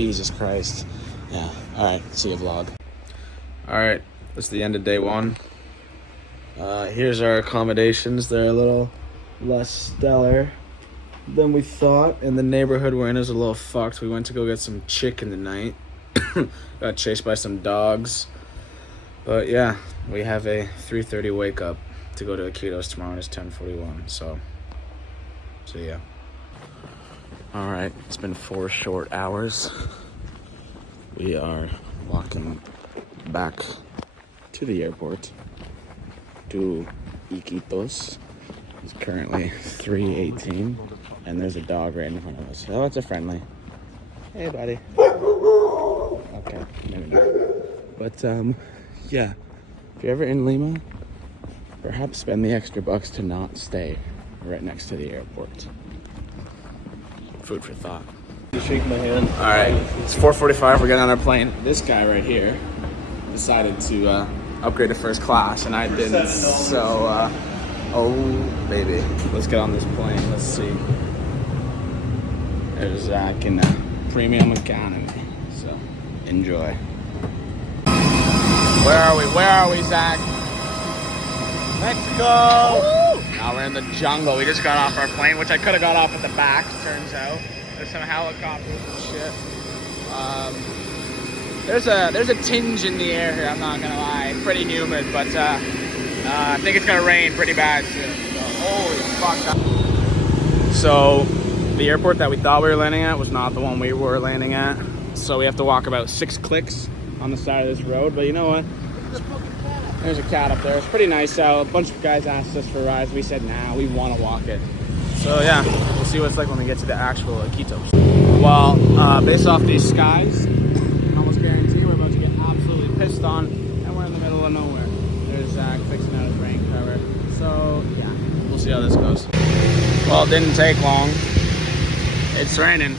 Jesus Christ. Yeah. All right. See you, vlog. All right. That's the end of day one. Here's our accommodations. They're a little less stellar than we thought, and the neighborhood we're in is a little fucked. We went to go get some chicken tonight. Got chased by some dogs. But yeah, we have a 3:30 wake up to go to Iquitos tomorrow, and it's 10:41. So yeah. All right, it's been 4 short hours. We are walking back to the airport to Iquitos. It's currently 3:18, and there's a dog right in front of us. Oh, it's a friendly. Hey, buddy. Okay, maybe not. But yeah, if you're ever in Lima, perhaps spend the extra bucks to not stay right next to the airport. Food for thought. You shake my hand. All right, it's 4:45. We're getting on our plane. This guy right here decided to upgrade to first class, and I didn't. So, oh baby, let's get on this plane. Let's see. There's Zach in premium economy. So, enjoy. Where are we? Where are we, Zach? Mexico! Woo! Now we're in the jungle. We just got off our plane, which I could have got off at the back, turns out. There's some helicopters and shit. There's a tinge in the air here, I'm not gonna lie. Pretty humid, but I think it's gonna rain pretty bad soon. So, holy fuck. So, the airport that we thought we were landing at was not the one we were landing at. So we have to walk about 6 clicks on the side of this road, but you know what? There's a cat up there. It's pretty nice out. A bunch of guys asked us for rides. We said, nah, we want to walk it. So yeah, we'll see what it's like when we get to the actual Iquitos. Well, based off these skies, I can almost guarantee we're about to get absolutely pissed on, and we're in the middle of nowhere. There's Zach fixing out his rain cover. So yeah, we'll see how this goes. Well, it didn't take long. It's raining.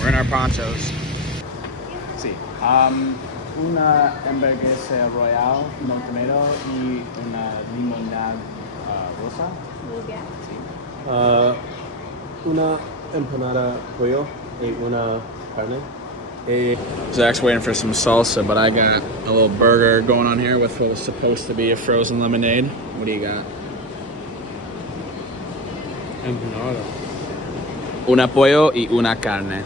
We're in our ponchos. Let's see. Una hamburguesa royal, no tomato, y una limonada rosa. Una empanada pollo y una carne. Zach's waiting for some salsa, but I got a little burger going on here with what was supposed to be a frozen lemonade. What do you got? Empanada. Una pollo y una carne.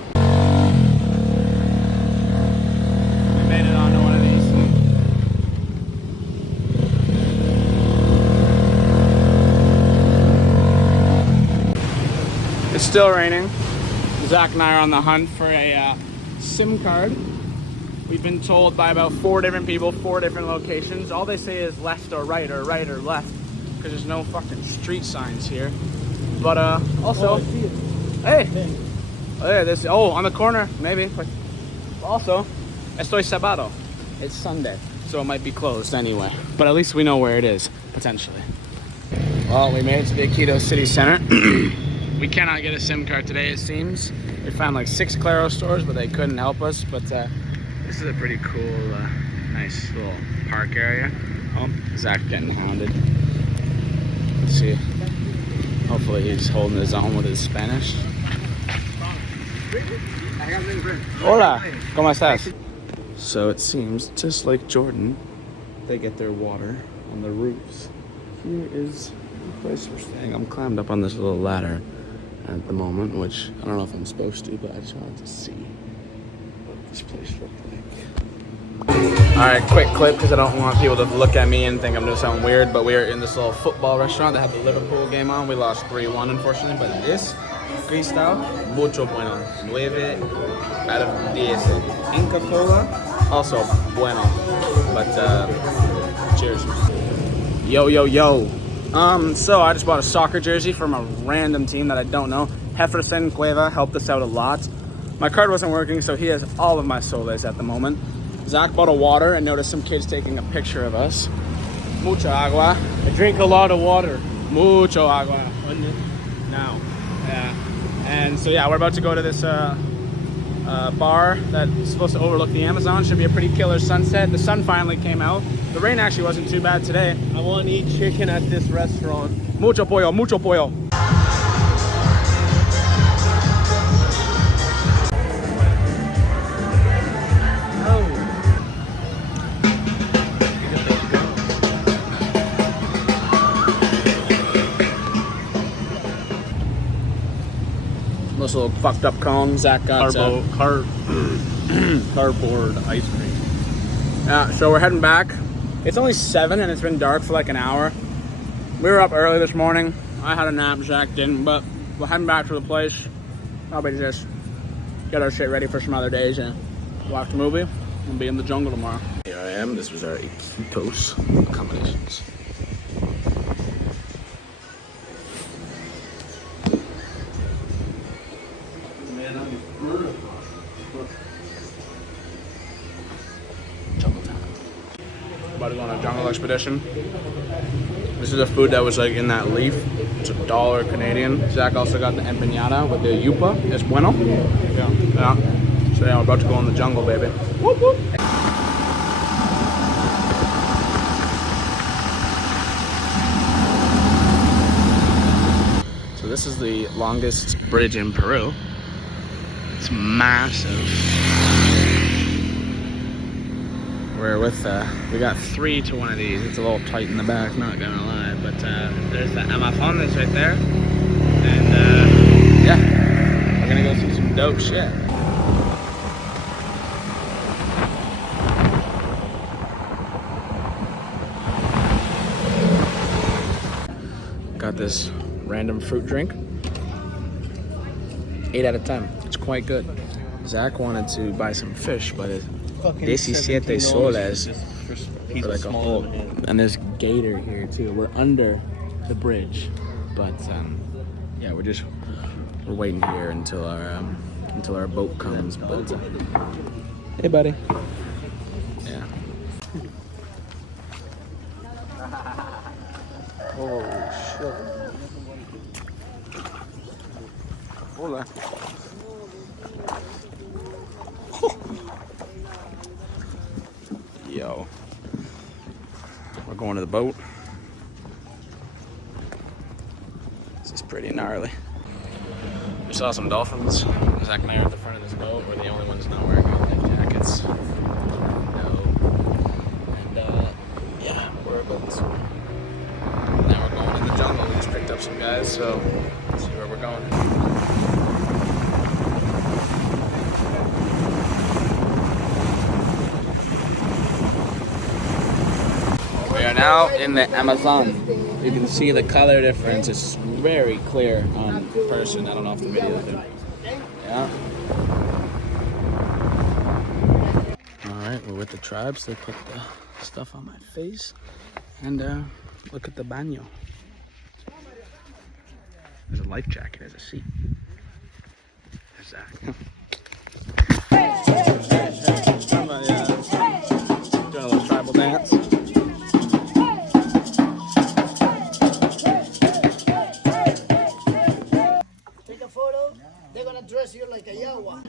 It's still raining. Zach and I are on the hunt for a SIM card. We've been told by about 4 different people, 4 different locations. All they say is left or right or right or left, because there's no fucking street signs here. But also, hey, on the corner maybe. But also, estoy sábado. It's Sunday, so it might be closed anyway. But at least we know where it is potentially. Well, we made it to the Iquitos city center. We cannot get a SIM card today, it seems. We found like 6 Claro stores, but they couldn't help us. But this is a pretty cool, nice little park area. Oh, Zach getting hounded. Let's see. Hopefully he's holding his own with his Spanish. Hola, ¿cómo estás? So it seems, just like Jordan, they get their water on the roofs. Here is the place we're staying. I'm climbed up on this little ladder at the moment, which I don't know if I'm supposed to, but I just wanted to see what this place looked like. All right, quick clip, because I don't want people to look at me and think I'm doing something weird, but we are in this little football restaurant that had the Liverpool game on. We lost 3-1, unfortunately, but this Cristal, mucho bueno. 9 out of 10. Inca Cola, also bueno. But, cheers. Yo, yo, yo. So I just bought a soccer jersey from a random team that I don't know. Jefferson Cueva helped us out a lot. My card wasn't working, so he has all of my soles at the moment. Zach bought a water and noticed some kids taking a picture of us. Mucha agua. I drink a lot of water. Mucho agua. Now. Yeah. And so yeah, we're about to go to this bar that's supposed to overlook the Amazon. Should be a pretty killer sunset. The sun finally came out. The rain actually wasn't too bad today. I want to eat chicken at this restaurant. Mucho pollo, mucho pollo. little fucked up cone. Zach got Cardboard ice cream. yeah, so we're heading back. It's only 7 and it's been dark for like an hour. We were up early this morning. I had a nap, Zach didn't, but we're heading back to the place. Probably just get our shit ready for some other days and watch the movie and be in the jungle tomorrow. Here I am. This was our Iquitos accommodations. Jungle time. About to go on a jungle expedition. This is the food that was like in that leaf. It's $1 Canadian. Zach also got the empanada with the yupa. It's bueno. Yeah. So yeah, we're about to go in the jungle, baby. Whoop, whoop. So this is the longest bridge in Peru. It's massive. We're with, we got 3 to one of these. It's a little tight in the back, not gonna lie. But there's the Amazon that's right there. And yeah, we're gonna go see some dope shit. Got this random fruit drink. 8 out of 10. It's quite good. Zach wanted to buy some fish, but it's 17 soles for like a whole. And there's gator here too. We're under the bridge, but yeah, we're waiting here until our boat comes. But hey, buddy. Yeah. Oh shit. Hola. Yo. We're going to the boat. This is pretty gnarly. We saw some dolphins. Zach and I are at the front of this boat. We're the only ones not wearing life jackets. No. And yeah, we're about to. Now we're going in the jungle. We just picked up some guys, so let's see where we're going. We are now in the Amazon. You can see the color difference. It's very clear on person. I don't know if the video is. Yeah. Alright, we're with the tribes. They put the stuff on my face. And look at the baño. There's a life jacket as a seat. There's that. Doing a little tribal dance. Take a photo. They're gonna dress you like a yawa.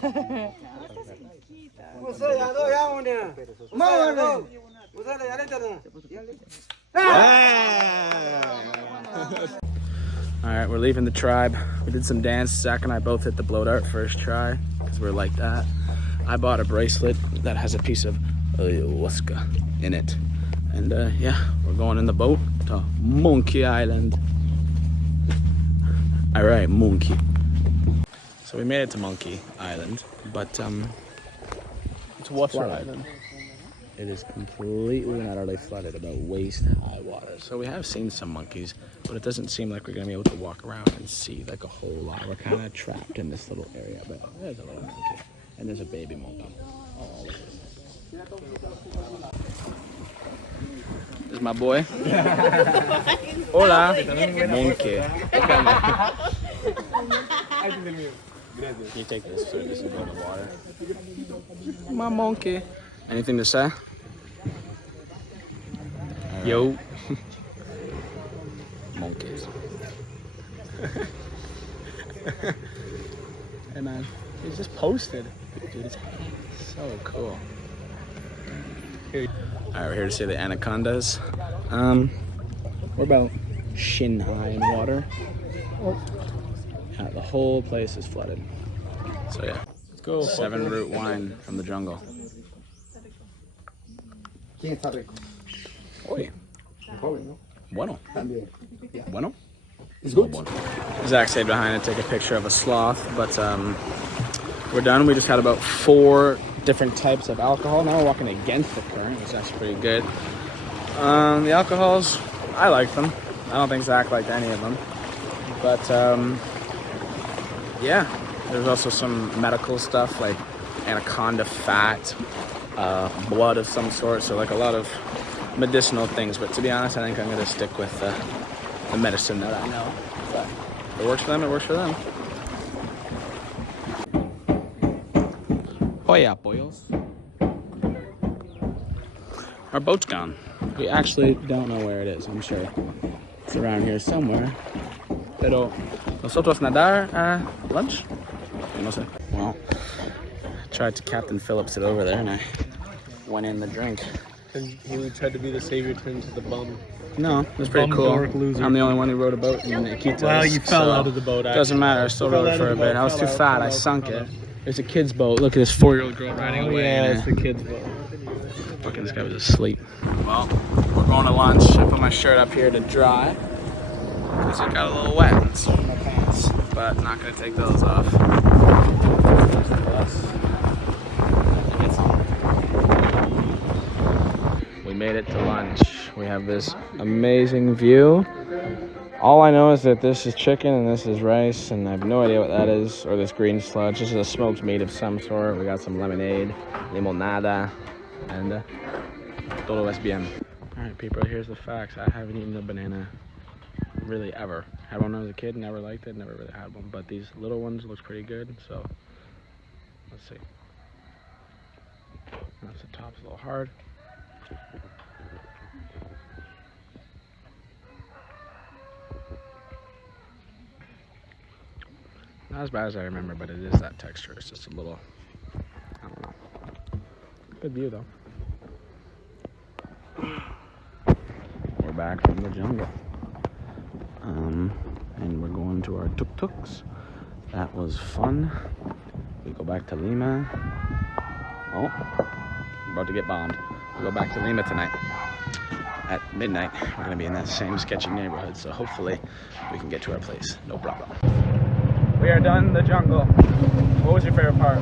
Alright, we're leaving the tribe. We did some dance. Zach and I both hit the blow dart first try because we're like that. I bought a bracelet that has a piece of ayahuasca in it. And yeah, we're going in the boat to Monkey Island. Alright, Monkey. So we made it to Monkey Island, but It's water island. It is completely and utterly flooded, about waist-high water. So we have seen some monkeys, but it doesn't seem like we're gonna be able to walk around and see like a whole lot. We're kind of trapped in this little area, but there's a little monkey, and there's a baby monkey. Oh, this is my boy. Hola, monkey. Can you take this so this can go in the water? My monkey. Anything to say? Yo. Monkeys. Hey man, he's just posted. Dude, it's so cool. Alright, we're here to see the anacondas. We're about shin high in water. Yeah, the whole place is flooded. So yeah, let's go. 7 root wine from the jungle. Oye. Bueno. Bueno. It's good. Bueno. Zach stayed behind to take a picture of a sloth, but we're done. We just had about 4 different types of alcohol. Now we're walking against the current, which is actually pretty good. The alcohols, I like them. I don't think Zach liked any of them. But yeah, there's also some medical stuff like anaconda fat, blood of some sort. So like a lot of medicinal things. But to be honest, I think I'm going to stick with the medicine that I know. But if it works for them, it works for them. Oh yeah, boys. Our boat's gone. We actually don't know where it is. I'm sure it's around here somewhere. Pero nosotros nadar lunch? No sé. Well, I tried to Captain Phillips it over there and I went in the drink. He tried to be the savior, turned to the bum. No, it was pretty Bum cool. dork loser. I'm the only one who rode a boat in Iquitos. Well, you fell so out of the boat, actually. Doesn't matter. I still rode it for a bit. I was too fat. I sunk it. There's a kid's boat. Look at this 4-year-old girl riding away. Yeah, it's the kid's boat. Fucking this guy was asleep. Well, we're going to lunch. I put my shirt up here to dry because it got a little wet and so my pants. But not gonna take those off. We made it to lunch. We have this amazing view. All I know is that this is chicken and this is rice, and I have no idea what that is, or this green sludge. This is a smoked meat of some sort. We got some lemonade, limonada, and todo es bien. All right, people, here's the facts. I haven't eaten a banana really ever. Had one when I was a kid, never liked it, never really had one. But these little ones look pretty good, so let's see. Notice the top's a little hard. Not as bad as I remember, but it is that texture. It's just a little, I don't know. Good view though. We're back from the jungle. And we're going to our tuk-tuks. That was fun. We go back to Lima. Oh, we're about to get bombed. We go back to Lima tonight at midnight. We're gonna be in that same sketchy neighborhood, so hopefully we can get to our place. No problem. We are done the jungle. What was your favorite part?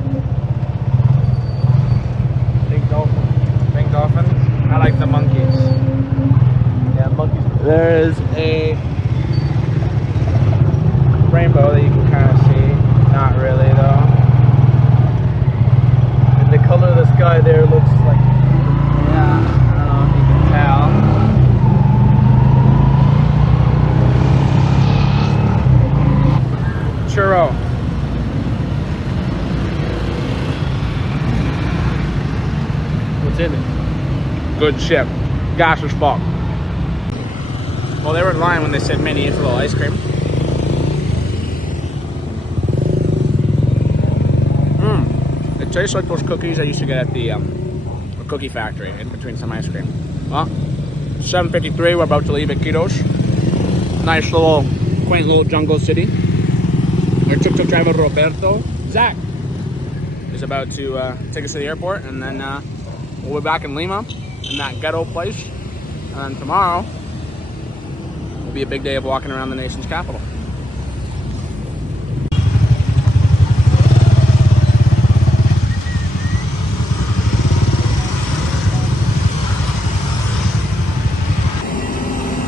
Big dolphins. Big dolphins? I like the monkeys. Yeah, monkeys. There is a rainbow that you can kind of see. Not really though. And the color of the sky there looks like, yeah, I don't know if you can tell. Churro. What's in it? Good shit. Gas as fuck. Well, they were lying when they said mini. It's a little ice cream. It tastes like those cookies I used to get at the cookie factory in between some ice cream. Well, 7:53. We're about to leave Iquitos. Nice little, quaint little jungle city. Our tuk-tuk driver Roberto, Zach, is about to take us to the airport, and then we'll be back in Lima, in that ghetto place. And then tomorrow will be a big day of walking around the nation's capital.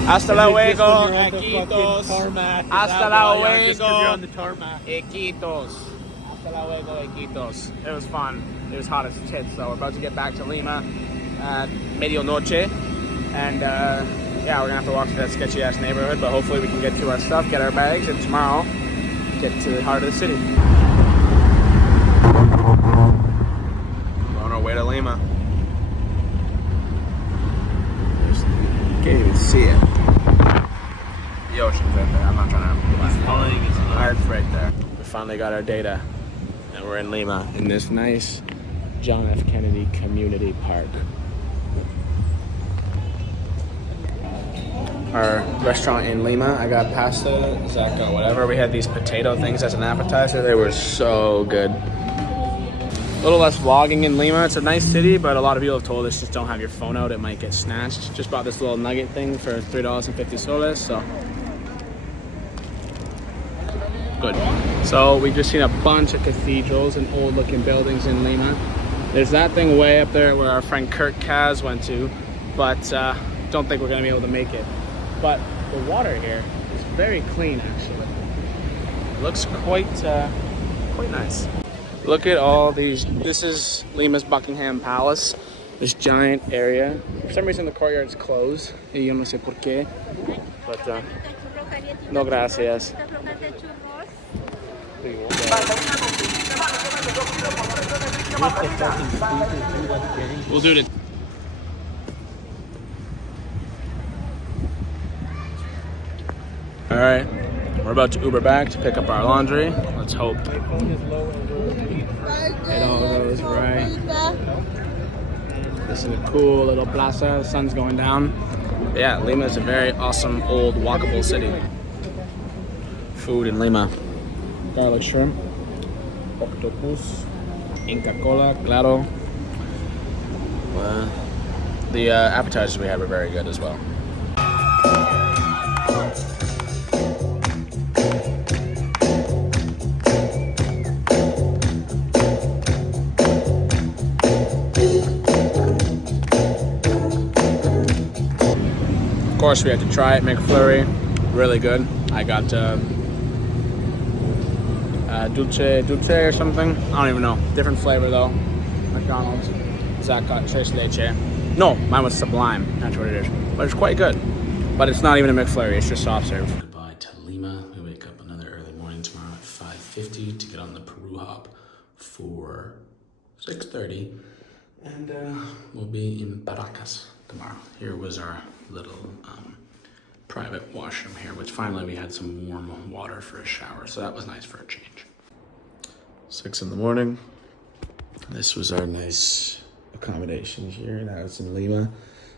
Hasta luego, Iquitos. Hasta luego, Iquitos. Hasta luego, Iquitos. It was fun. It was hot as tits, so we're about to get back to Lima at medianoche. And yeah, we're gonna have to walk through that sketchy ass neighborhood, but hopefully we can get to our stuff, get our bags, and tomorrow get to the heart of the city. We're on our way to Lima. Can't even see it. The ocean's right there. I'm not trying to. It's right there. We finally got our data, and we're in Lima in this nice John F. Kennedy Community Park. Our restaurant in Lima, I got pasta, Zach got whatever. We had these potato things as an appetizer. They were so good. A little less vlogging in Lima. It's a nice city, but a lot of people have told us just don't have your phone out. It might get snatched. Just bought this little nugget thing for $3.50 soles, so Good. So we just seen a bunch of cathedrals and old looking buildings in Lima. There's that thing way up there where our friend Kurt Kaz went to, but don't think we're gonna be able to make it. But the water here is very clean actually. It looks quite nice. Look at all these. This is Lima's Buckingham Palace. This giant area. For some reason the courtyard's closed. Yo no sé por qué. But no gracias. We'll do it. All right, we're about to Uber back to pick up our laundry. Let's hope it all goes right. This is a cool little plaza. The sun's going down. But yeah, Lima is a very awesome, old, walkable city. Food in Lima. Garlic shrimp, octopus, Inca Cola, claro. The appetizers we had were very good as well. Of course, we had to try it, McFlurry, really good. I got dulce or something. I don't even know. Different flavor though. McDonald's. Zach got tres leche. No, mine was Sublime. That's what it is. But it's quite good. But it's not even a McFlurry. It's just soft serve. Goodbye to Lima. We wake up another early morning tomorrow at 5:50 to get on the Peru hop for 6:30, and we'll be in Paracas tomorrow. Here was our little private washroom here, which finally we had some warm water for a shower, so that was nice for a change. 6 in the morning. This was our nice accommodation here. Now it's in Lima.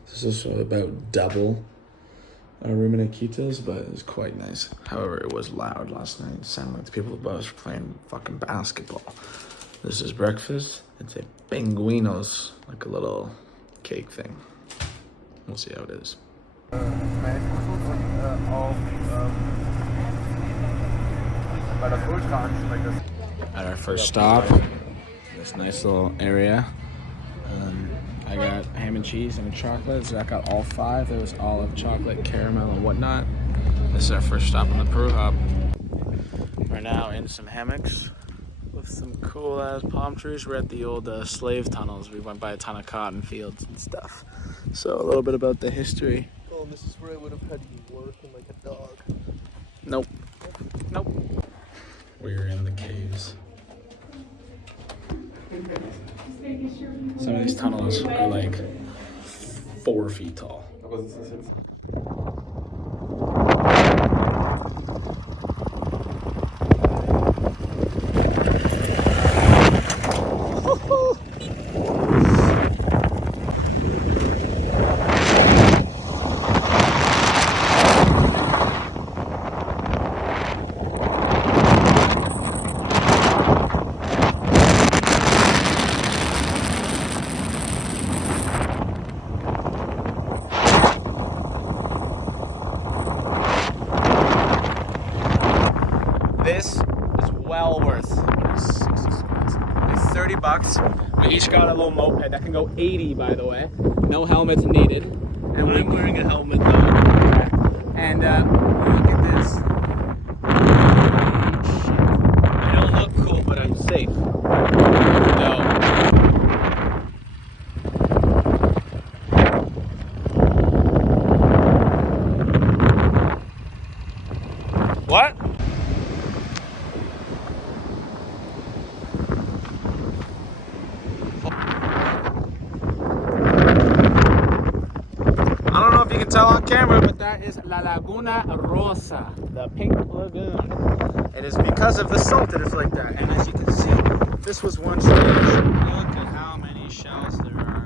This is about double our room in Iquitos, but it was quite nice. However, it was loud last night. It sounded like the people above us were playing fucking basketball. This is breakfast. It's a pinguinos, like a little cake thing. We'll see how it is. At our first stop, this nice little area. I got ham and cheese and a chocolate. So I got all 5. There was olive, chocolate, caramel, and whatnot. This is our first stop on the Peru hop. We're now in some hammocks with some cool ass palm trees. We're at the old slave tunnels. We went by a ton of cotton fields and stuff. So a little bit about the history. Oh, this is where I would have had you working like a dog. Nope. Nope. We're in the caves. Some of these tunnels are like 4 feet tall. This is well worth it's $30. We each got a little moped that can go 80, by the way. No helmets needed. And I'm wearing a helmet though. And look at this. I don't look cool, but I'm safe. No. What? I don't know if you can tell on camera, but that is La Laguna Rosa, the pink lagoon. It is because of the salt that it's like that. And as you can see, this was once rich. Look at how many shells there are.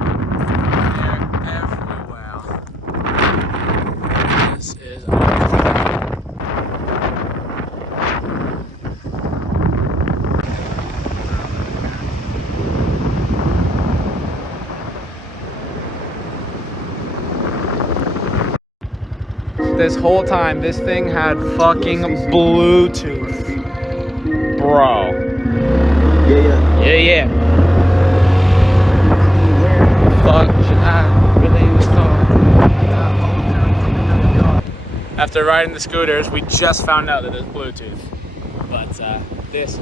They're everywhere. This is awesome. This whole time, this thing had fucking Bluetooth. Bro. Yeah. Yeah, yeah. Fuck should I really After riding the scooters, we just found out that there's Bluetooth. But this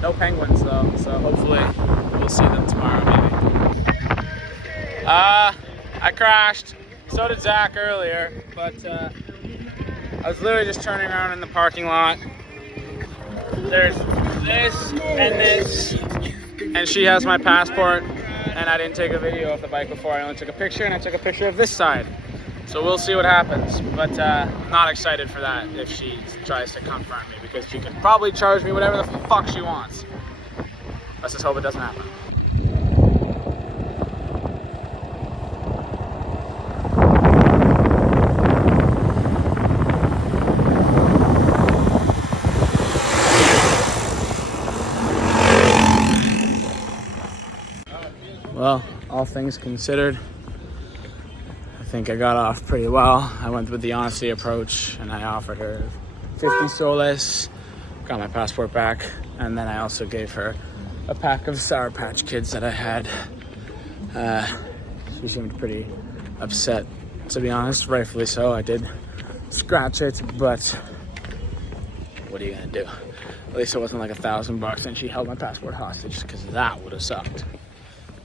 no penguins though, so hopefully we'll see them tomorrow maybe. I crashed. So did Zach earlier, but I was literally just turning around in the parking lot. There's this and this, and she has my passport, and I didn't take a video of the bike before. I only took a picture, and I took a picture of this side. So we'll see what happens, but I'm not excited for that if she tries to confront me, because she can probably charge me whatever the fuck she wants. Let's just hope it doesn't happen. Well, all things considered, I think I got off pretty well. I went with the honesty approach, and I offered her 50 soles, got my passport back, and then I also gave her a pack of Sour Patch Kids that I had. She seemed pretty upset, to be honest, rightfully so. I did scratch it, but what are you gonna do? At least it wasn't like $1,000, and she held my passport hostage, because that would have sucked.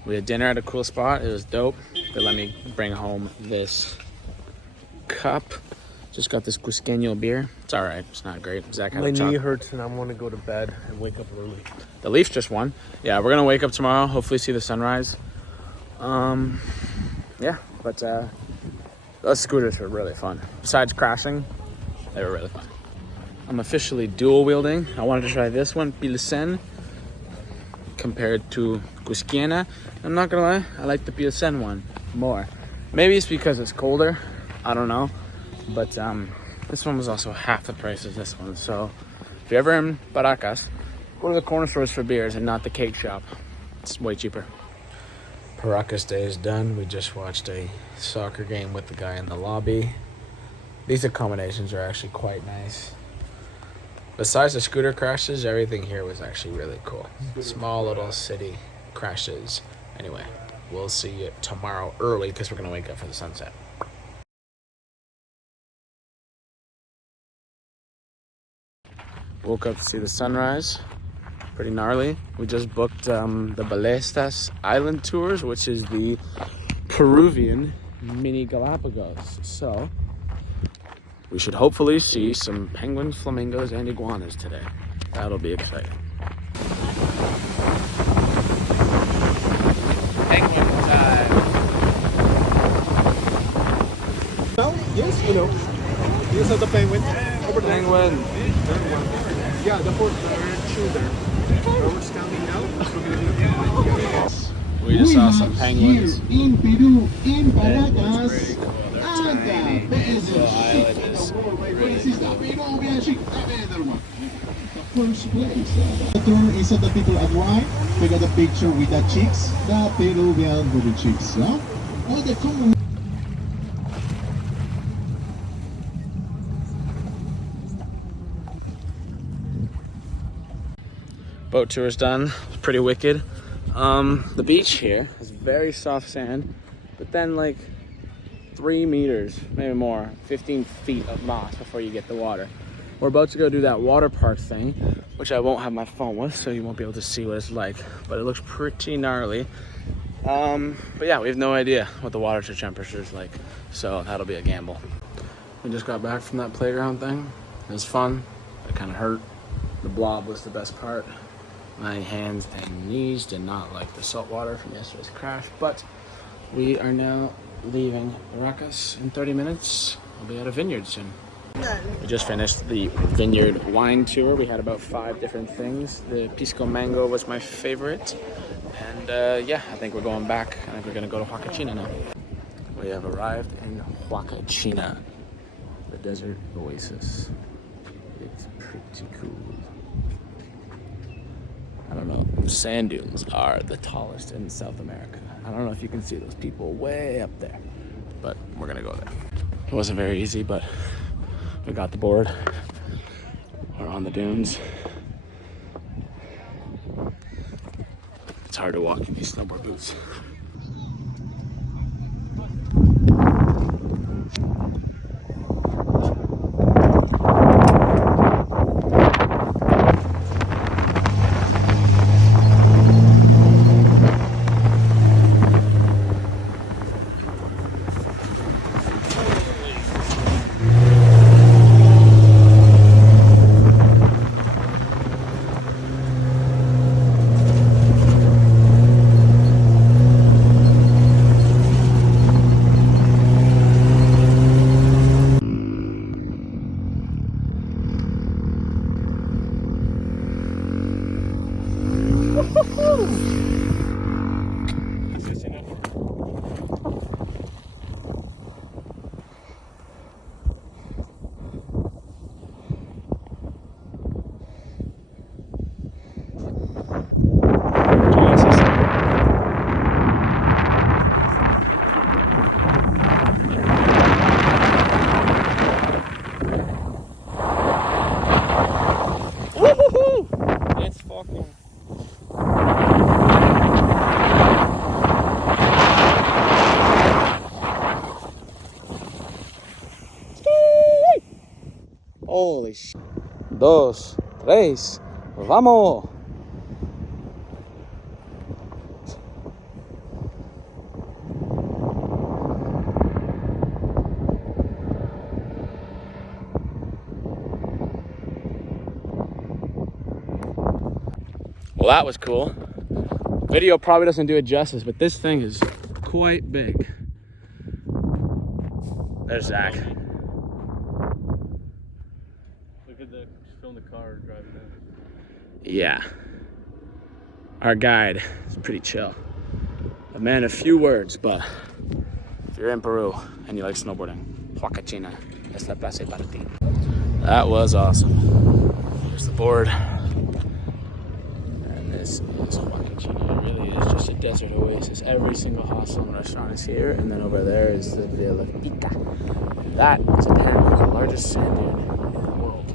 We had dinner at a cool spot. It was dope. They let me bring home this cup. Just got this Cusqueño beer. It's all right. It's not great. Zach had My a knee hurts and I want to go to bed and wake up early. The Leafs just won. Yeah, we're gonna wake up tomorrow. Hopefully, see the sunrise. Yeah, but those scooters were really fun. Besides crashing, they were really fun. I'm officially dual wielding. I wanted to try this one, Pilsen, compared to Cusqueña. I'm not gonna lie, I like the Pilsen one more. Maybe it's because it's colder, I don't know. But this one was also half the price as this one. So if you're ever in Paracas, go to the corner stores for beers and not the cake shop. It's way cheaper. Paracas day is done. We just watched a soccer game with the guy in the lobby. These accommodations are actually quite nice. Besides the scooter crashes, everything here was actually really cool. Small little city crashes. Anyway, we'll see you tomorrow early because we're going to wake up for the sunset. Woke up to see the sunrise. Pretty gnarly. We just booked the Ballestas Island Tours, which is the Peruvian mini Galapagos. So we should hopefully see some penguins, flamingos, and iguanas today. That'll be exciting. Penguin time. Now, yes, you know, these are the penguins. Over there. Penguin. Yeah, the fourth two there. What's coming now? We just saw some penguins. Here in Peru, in It's Paracas, pretty cool. They're and tiny. the best The island is This is the Peruvian chick, the better one. The first place. The turn is at the people at right. We got a picture with the chicks, the Peruvian booby chicks. Huh? All the common. Boat tour is done. It's pretty wicked. The beach here is very soft sand, but then like 3 meters, maybe more, 15 feet of moss before you get the water. We're about to go do that water park thing, which I won't have my phone with, so you won't be able to see what it's like, but it looks pretty gnarly. But yeah, we have no idea what the water temperature is like, so that'll be a gamble. We just got back from that playground thing. It was fun. It kind of hurt. The blob was the best part. My hands and knees did not like the salt water from yesterday's crash, but we are now leaving Paracas in 30 minutes. We'll be at a vineyard soon. We just finished the vineyard wine tour. We had about 5 different things. The Pisco Mango was my favorite. And yeah, I think we're going back. I think we're gonna go to Huacachina now. We have arrived in Huacachina, the desert oasis. It's pretty cool. I don't know, sand dunes are the tallest in South America. I don't know if you can see those people way up there, but we're gonna go there. It wasn't very easy, but we got the board. are on the dunes. It's hard to walk in these snowboard boots. It's fucking. Holy sh. Dos, tres, vamos. Well, that was cool. Video probably doesn't do it justice, but this thing is quite big. There's Zach. Look at the film the car driving in. Yeah. Our guide is pretty chill. A man of few words, but if you're in Peru and you like snowboarding, Huacachina es la plaza para ti. That was awesome. Here's the board. And this is Huacachina. It really is just a desert oasis. Every single hostel and restaurant is here, and then over there is the Villa Pica. That is apparently the largest sand dune in the world.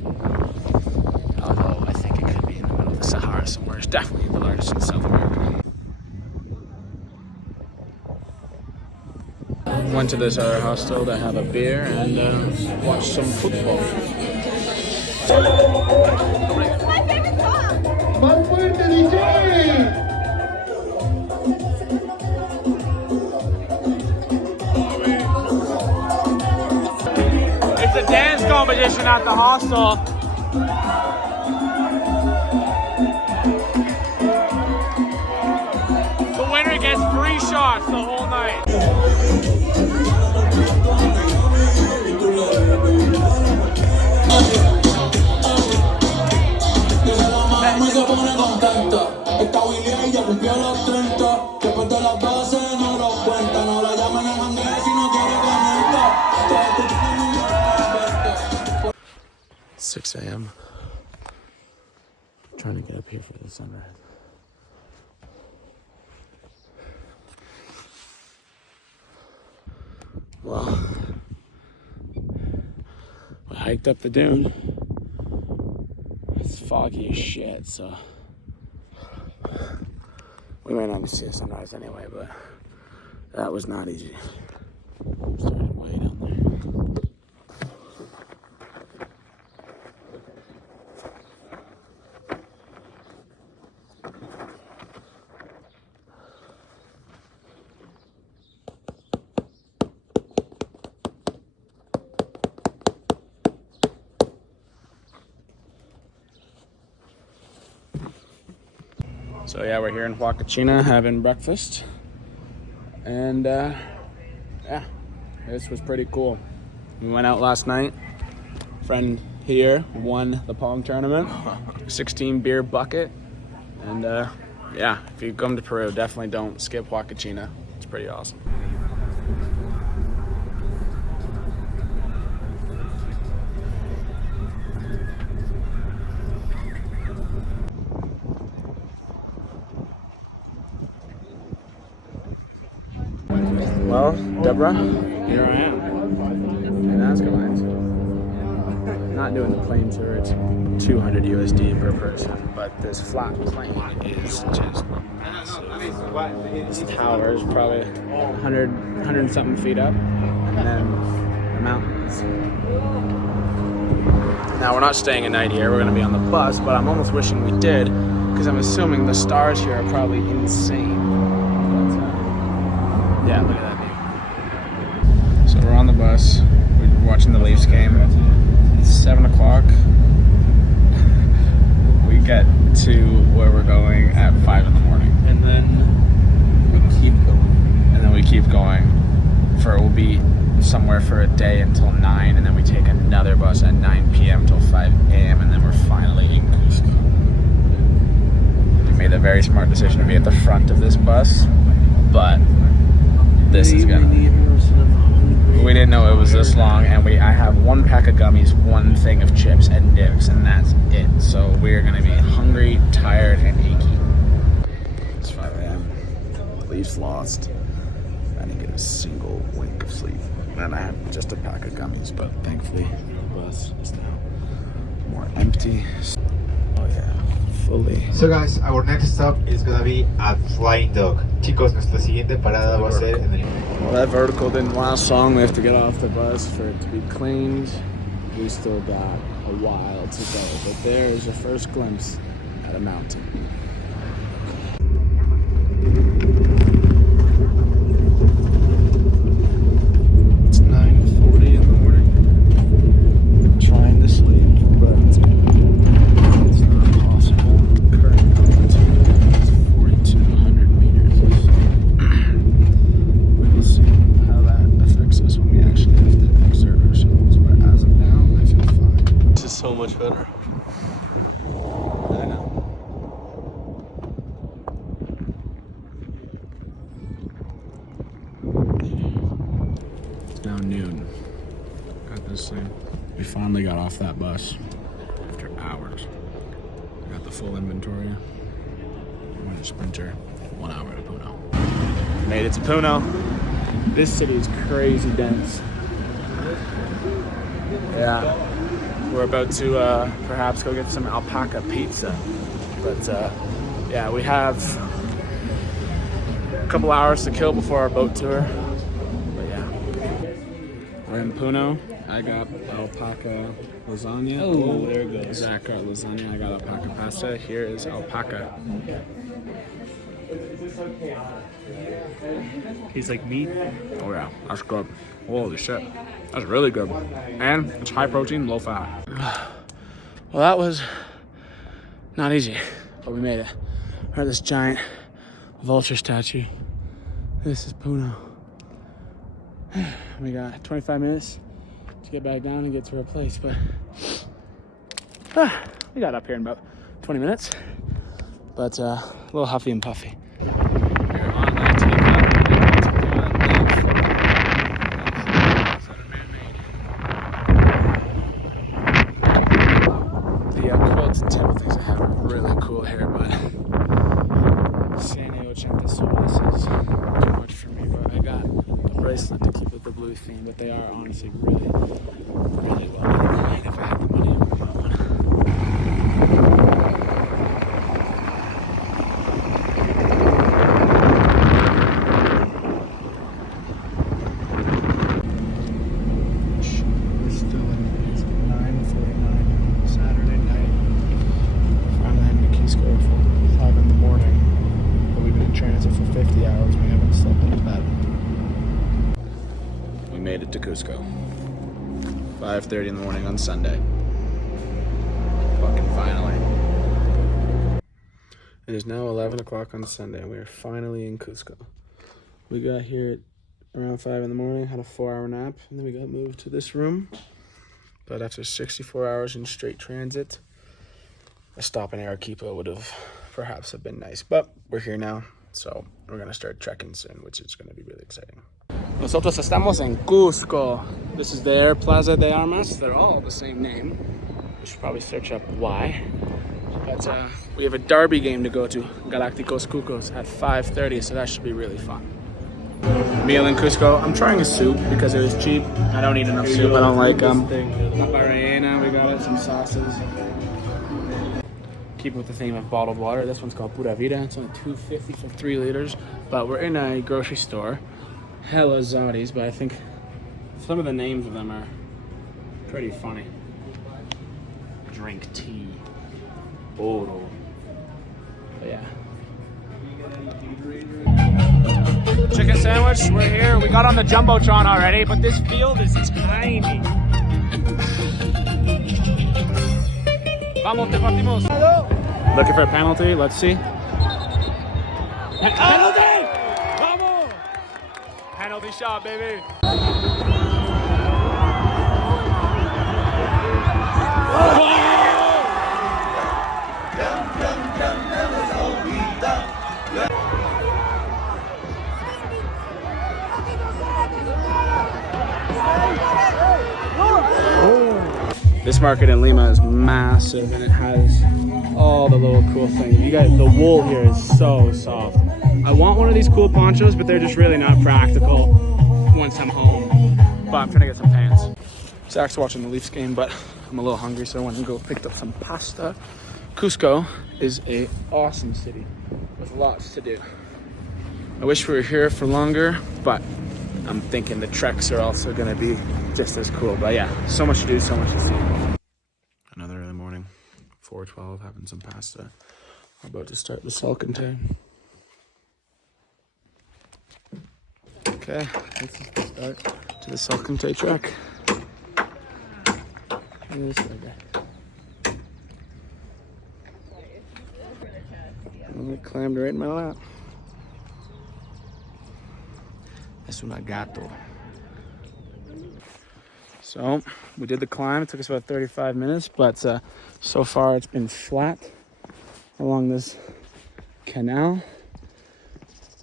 Although I think it could be in the middle of the Sahara somewhere. It's definitely the largest in South America. Went to this other hostel to have a beer and watch some football. My favorite song. ¡Más fuerte, DJ! It's a dance competition at the hostel. The winner gets free shots the whole night. Se pone contenta, esta Willy ya cumplió los 30, después de las 12 no lo cuenta, no la llaman a janguear si no quiere conectar. 6 a.m. Trying to get up here for the sunrise. Well, we hiked up the dune. It's foggy as shit, so we might not see a sunrise anyway, but that was not easy. Started way down there. So yeah, we're here in Huacachina having breakfast, and yeah, this was pretty cool. We went out last night. Friend here won the Pong tournament, 16 beer bucket, and yeah, if you come to Peru, definitely don't skip Huacachina. It's pretty awesome. Well, Deborah, here I am. And that's going. not doing the plane tour, it's 200 USD per person, but this flat plane is just massive. This tower is probably 100 and something feet up, and then the mountains. Now we're not staying a night here, we're gonna be on the bus, but I'm almost wishing we did, because I'm assuming the stars here are probably insane. But, yeah, look at that view. So we're on the bus, we're watching the Leafs game. It's 7 o'clock. We get to where we're going at 5 in the morning. And then we keep going. We'll be somewhere for a day until 9, and then we take another bus at 9 p.m. till 5 a.m. and then we're finally in Cusco. We made a very smart decision to be at the front of this bus, but this is gonna... We didn't know it was this long, and I have 1 pack of gummies, 1 thing of chips and dips, and that's it. So we're gonna be hungry, tired, and achy. It's 5 a.m. Leafs lost. I didn't get a single wink of sleep, and I had just a pack of gummies, but thankfully the bus is now more empty. Oh yeah, fully. So guys, our next stop is gonna be at Flying Dog. Chicos, nuestra siguiente parada va a ser en el... Well, that vertical didn't last long. We have to get off the bus for it to be cleaned. We still got a while to go, but there is your first glimpse at a mountain. It's 9:40 in the morning. I'm trying to sleep, but it's not possible. Current altitude is 4,200 meters. We will see how that affects us when we actually have to exert ourselves. But as of now, I feel fine. This is so much better. I know. It's now noon at this thing. We finally got off that bus after hours. We got the full inventory. We went to Sprinter, 1 hour to Puno. Made it to Puno. This city is crazy dense. Yeah. We're about to perhaps go get some alpaca pizza. But yeah, we have a couple hours to kill before our boat tour. But yeah. We're in Puno. I got alpaca lasagna. Oh, there it goes. Zach got lasagna. I got alpaca pasta. Here is alpaca. He's like meat. Oh yeah, that's good. Holy shit. That's really good. And it's high protein, low fat. Well, that was not easy, but we made it. We're at this giant vulture statue. This is Puno. We got 25 minutes to get back down and get to our place, but we got up here in about 20 minutes. But a little huffy and puffy. We're on that quilted table things I have are really cool here, but San Diego, check this out. This is too much for me, but I got a bracelet to keep with the blue theme, but they are honestly really, really well made. If I had the money, I would buy one. Made it to Cusco. 5:30 in the morning on Sunday. Fucking finally. It is now 11 o'clock on Sunday and we are finally in Cusco. We got here at around 5 in the morning, had a 4-hour nap, and then we got moved to this room. But after 64 hours in straight transit, a stop in Arequipa would have perhaps have been nice. But we're here now, so we're gonna start trekking soon, which is gonna be really exciting. Nosotros estamos en Cusco. This is their Plaza de Armas. They're all the same name. We should probably search up why. But we have a derby game to go to, Galacticos Cucos, at 5:30, so that should be really fun. meal in Cusco. I'm trying a soup because it was cheap. I don't eat enough soup. I don't like them. Papa rellena, we got it, some sauces. Keep with the theme of bottled water. This one's called Pura Vida. It's only $2.50 for 3 liters. But we're in a grocery store. Hella Zotties, but I think some of the names of them are pretty funny. Drink tea. Oro. But yeah. Chicken sandwich, we're here. We got on the Jumbotron already, but this field is tiny. Vamos, te partimos. Looking for a penalty, let's see. Penalty! Vamos! Penalty shot, baby. This market in Lima is massive and it has all the little cool things. You got the wool here is so soft. I want one of these cool ponchos, but they're just really not practical once I'm home. But I'm trying to get some pants. Zach's watching the Leafs game, but I'm a little hungry, so I went and picked up some pasta. Cusco is an awesome city with lots to do. I wish we were here for longer, but I'm thinking the treks are also going to be just as cool. But yeah, so much to do, so much to see. Another early morning, 4:12, having some pasta. We're about to start the Salcantay. Okay, this is the start to the Salcantay trek. And it clammed right in my lap. Es una gato. So we did the climb. It took us about 35 minutes, but so far it's been flat along this canal.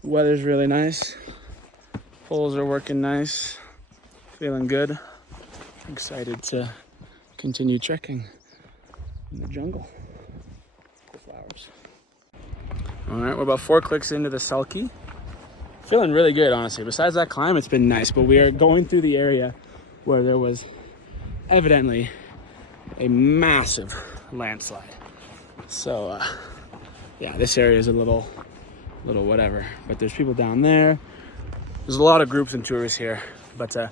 Weather's really nice. Poles are working nice. Feeling good. Excited to continue trekking in the jungle. The flowers. All right, we're about 4 clicks into the Salki. Feeling really good, honestly. Besides that climb, it's been nice, but we are going through the area where there was evidently a massive landslide. So, yeah, this area is a little whatever, but there's people down there. There's a lot of groups and tours here, but I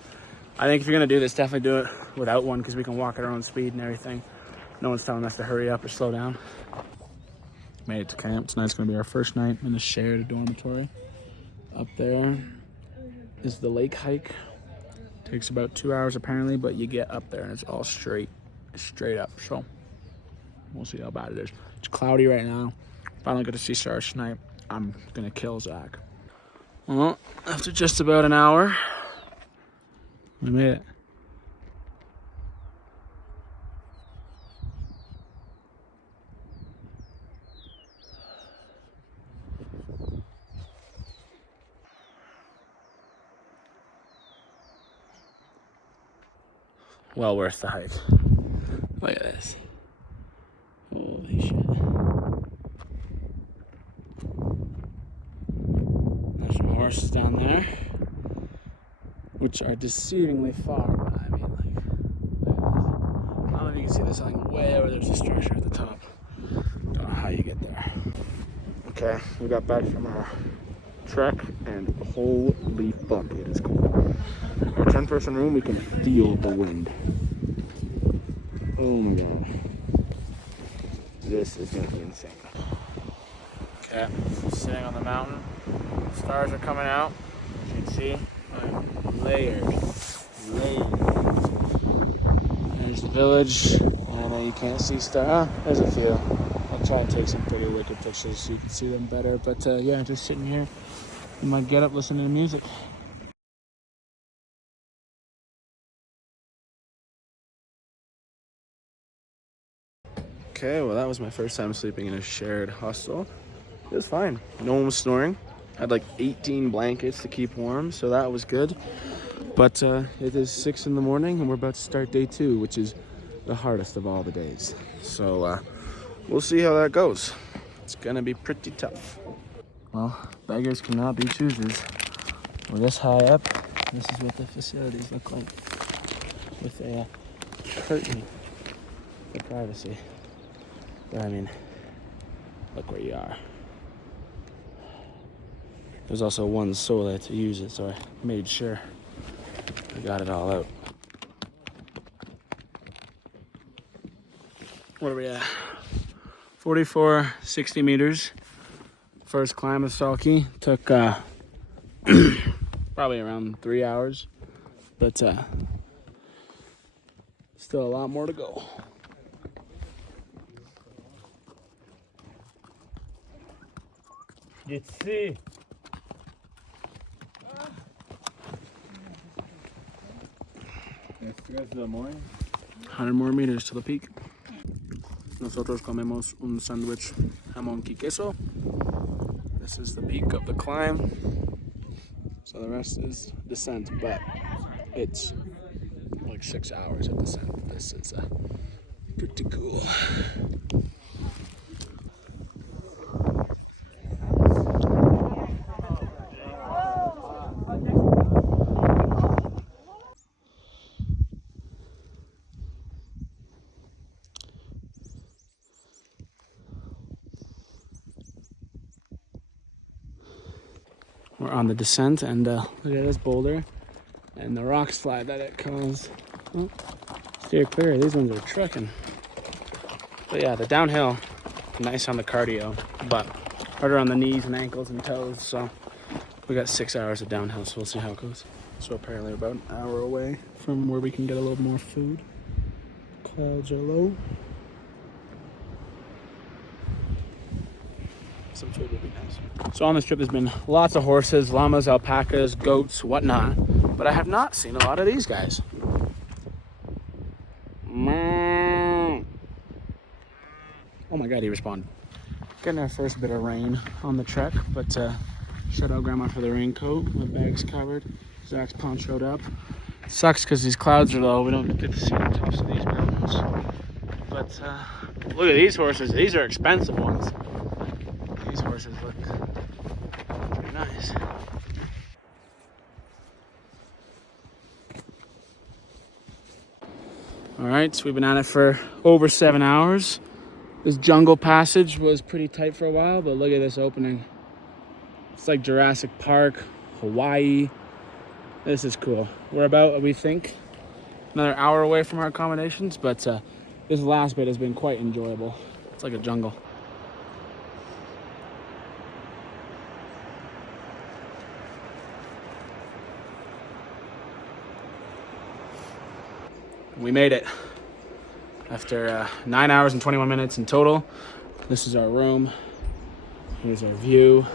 think if you're gonna do this, definitely do it without one because we can walk at our own speed and everything. No one's telling us to hurry up or slow down. Made it to camp. Tonight's gonna be our first night in the shared dormitory. Up there is the lake hike. Takes about 2 hours apparently, but you get up there and it's all straight up. So we'll see how bad it is. It's cloudy right now. If I don't get to see stars tonight, I'm gonna kill Zach. Well, after just about an hour, we made it. Well worth the hike. Look at this. Holy shit. There's some horses down there, which are deceivingly far, but I mean, like, look at this. I don't know if you can see this something way over. There's a structure at the top. Don't know how you get there. Okay, we got back from our trek, and holy fuck, it is cold. Our 10-person room, we can feel the wind. Oh my god. This is gonna be insane. Okay, sitting on the mountain. Stars are coming out. As you can see, I'm layered. There's the village, and you can't see stars. There's a few. I'll try and take some pretty wicked pictures so you can see them better. But yeah, just sitting here in my getup listening to music. Okay, well that was my first time sleeping in a shared hostel. It was fine. No one was snoring. I had like 18 blankets to keep warm, so that was good. But it is 6 in the morning and we're about to start day 2, which is the hardest of all the days. So we'll see how that goes. It's gonna be pretty tough. Well, beggars cannot be choosers. We're this high up. This is what the facilities look like with a curtain for privacy. But I mean, look where you are. There's also one solar to use it, so I made sure I got it all out. What are we at? 44, 60 meters. First climb of Salki. Took probably around 3 hours, but still a lot more to go. Let's see. 100 more meters to the peak. Nosotros comemos un sándwich jamón y queso. This is the peak of the climb. So the rest is descent, but it's like 6 hours of descent. This is pretty cool. We're on the descent, and look at this boulder and the rock slide that it caused. Oh, steer clear, these ones are trucking. But yeah, the downhill, nice on the cardio, but harder on the knees and ankles and toes. So we got 6 hours of downhill, so we'll see how it goes. So apparently about an hour away from where we can get a little more food. Clouds are low. Some food would be nice. So on this trip there's been lots of horses, llamas, alpacas, goats, whatnot, but I have not seen a lot of these guys. Oh my god, he responded. Getting our first bit of rain on the trek, but shout out grandma for the raincoat. My bag's covered. Zach's ponchoed up. Sucks because these clouds are low. We don't get to see the tops of these mountains. But look at these horses. These are expensive ones. These horses look pretty nice. All right, so we've been at it for over 7 hours. This jungle passage was pretty tight for a while, but look at this opening. It's like Jurassic Park, Hawaii. This is cool. We're about, we think, another hour away from our accommodations, but this last bit has been quite enjoyable. It's like a jungle. We made it after 9 hours and 21 minutes in total. This is our room. Here's our view.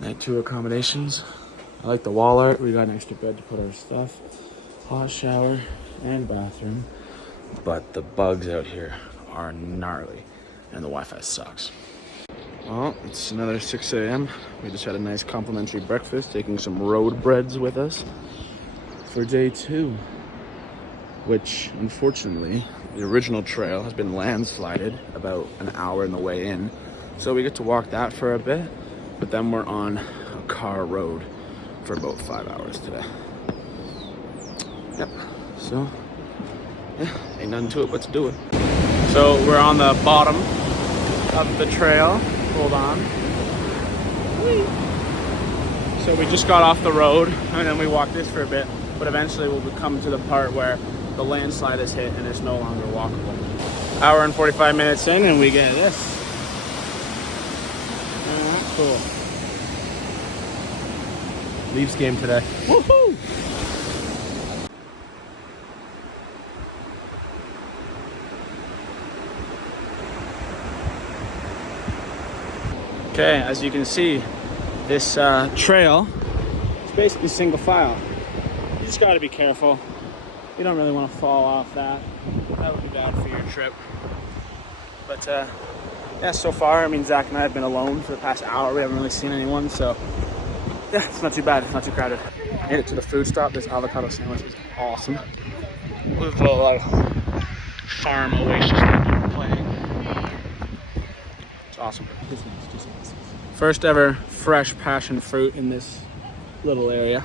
Night 2 accommodations. I like the wall art. We got an extra bed to put our stuff. Hot shower and bathroom. But the bugs out here are gnarly and the Wi-Fi sucks. Well, it's another 6 a.m. We just had a nice complimentary breakfast, taking some road breads with us for day 2, which unfortunately the original trail has been landslided about an hour in the way in, so we get to walk that for a bit, but then we're on a car road for about 5 hours today. Yep, so yeah, ain't nothing to it but to do it. So we're on the bottom of the trail. Hold on. Whee. So we just got off the road and then we walked this for a bit, but eventually we'll come to the part where the landslide is hit and it's no longer walkable. Hour and 45 minutes in and we get this. Cool. Leafs game today. Woohoo! Okay, as you can see, this trail is basically single file. You just got to be careful. You don't really want to fall off that. That would be bad for your trip. But yeah, so far, I mean, Zach and I have been alone for the past hour. We haven't really seen anyone, so yeah, it's not too bad. It's not too crowded. Made it to the food stop. This avocado sandwich is awesome. With a little farm oasis playing. It's awesome. First ever fresh passion fruit in this little area.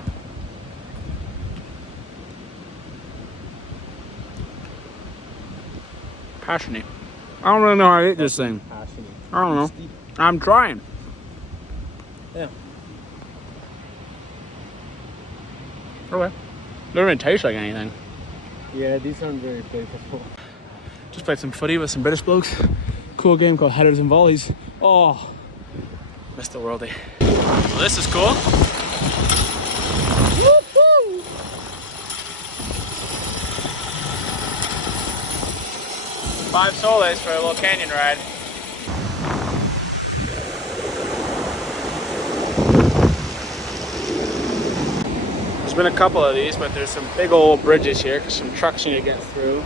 Passiony. I don't really know how to eat this thing. I don't know. I'm trying. Yeah. Okay. Doesn't even taste like anything. Yeah, these aren't very flavorful. Just played some footy with some British blokes. Cool game called Headers and Volleys. Oh, missed the worldie. Well, this is cool. Woo-hoo! 5 soles for a little canyon ride. There's been a couple of these, but there's some big old bridges here because some trucks need to get through.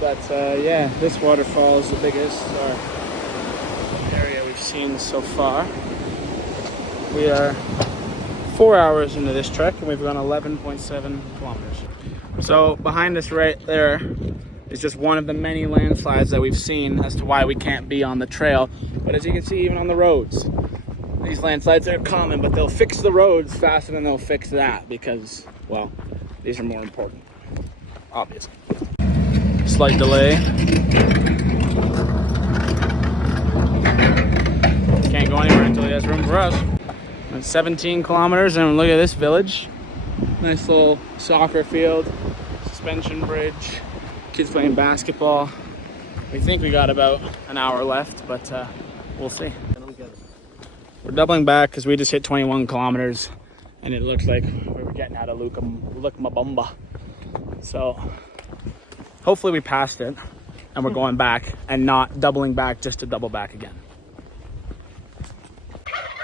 But yeah, this waterfall is the biggest area we've seen so far. We are 4 hours into this trek and we've gone 11.7 kilometers. So behind us right there is just one of the many landslides that we've seen as to why we can't be on the trail. But as you can see, even on the roads, these landslides are common, but they'll fix the roads faster than they'll fix that because, well, these are more important, obviously. Slight delay. Can't go anywhere until he has room for us. It's 17 kilometers and look at this village. Nice little soccer field, suspension bridge, kids playing basketball. We think we got about an hour left, but we'll see. We're doubling back because we just hit 21 kilometers and it looks like we were getting out of Lukmabamba. So hopefully we passed it and we're going back and not doubling back just to double back again.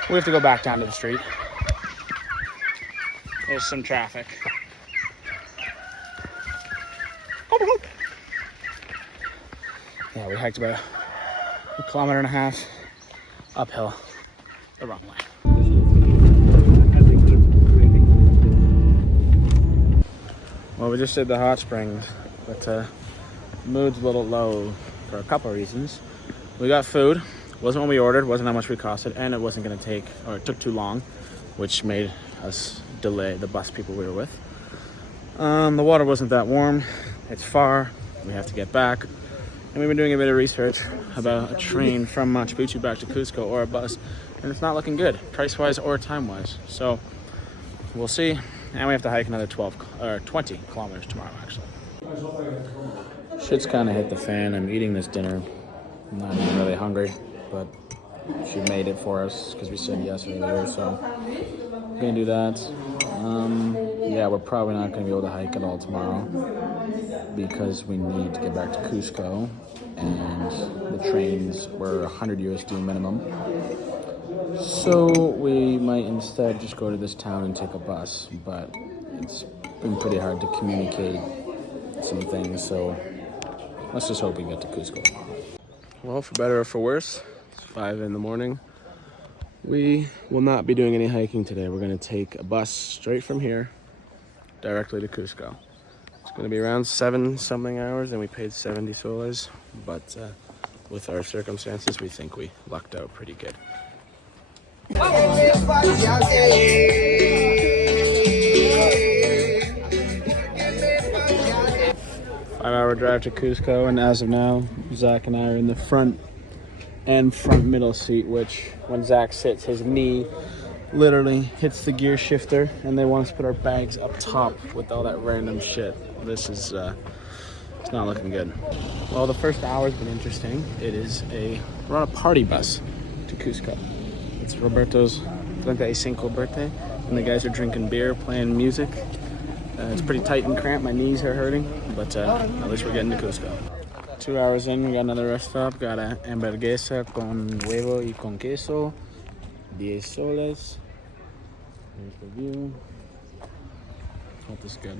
We have to go back down to the street. There's some traffic. Yeah, we hiked about 1.5 kilometers uphill the wrong way. Well, we just did the hot springs, but mood's a little low for a couple of reasons. We got food. Wasn't what we ordered, wasn't how much we costed, and it wasn't going to take, or it took too long, which made us delay the bus people we were with. The water wasn't that warm. It's far. We have to get back. And we've been doing a bit of research about a train from Machu Picchu back to Cusco or a bus, and it's not looking good, price-wise or time-wise. So we'll see. And we have to hike another 20 kilometers tomorrow, actually. Shit's kind of hit the fan. I'm eating this dinner. I'm not even really hungry, but she made it for us because we said yes earlier, so we're gonna do that. Yeah, we're probably not gonna be able to hike at all tomorrow because we need to get back to Cusco, and the trains were 100 USD minimum. So we might instead just go to this town and take a bus, but it's been pretty hard to communicate some things, so let's just hope we get to Cusco. Well, for better or for worse, it's 5 in the morning. We will not be doing any hiking today. We're going to take a bus straight from here directly to Cusco. It's going to be around 7-something hours, and we paid 70 soles, but with our circumstances, we think we lucked out pretty good. 5-hour drive to Cusco, and as of now, Zach and I are in the front middle seat, which when Zach sits, his knee literally hits the gear shifter, and they want us to put our bags up top with all that random shit. This is it's not looking good. Well, the first hour's been interesting. We're on a party bus to Cusco. It's Roberto's 35 birthday, and the guys are drinking beer, playing music. It's pretty tight and cramped. My knees are hurting, but at least we're getting to Cusco. 2 hours in, we got another rest stop. Got a hamburguesa con huevo y con queso, 10 soles. Here's the view. Hope this is good.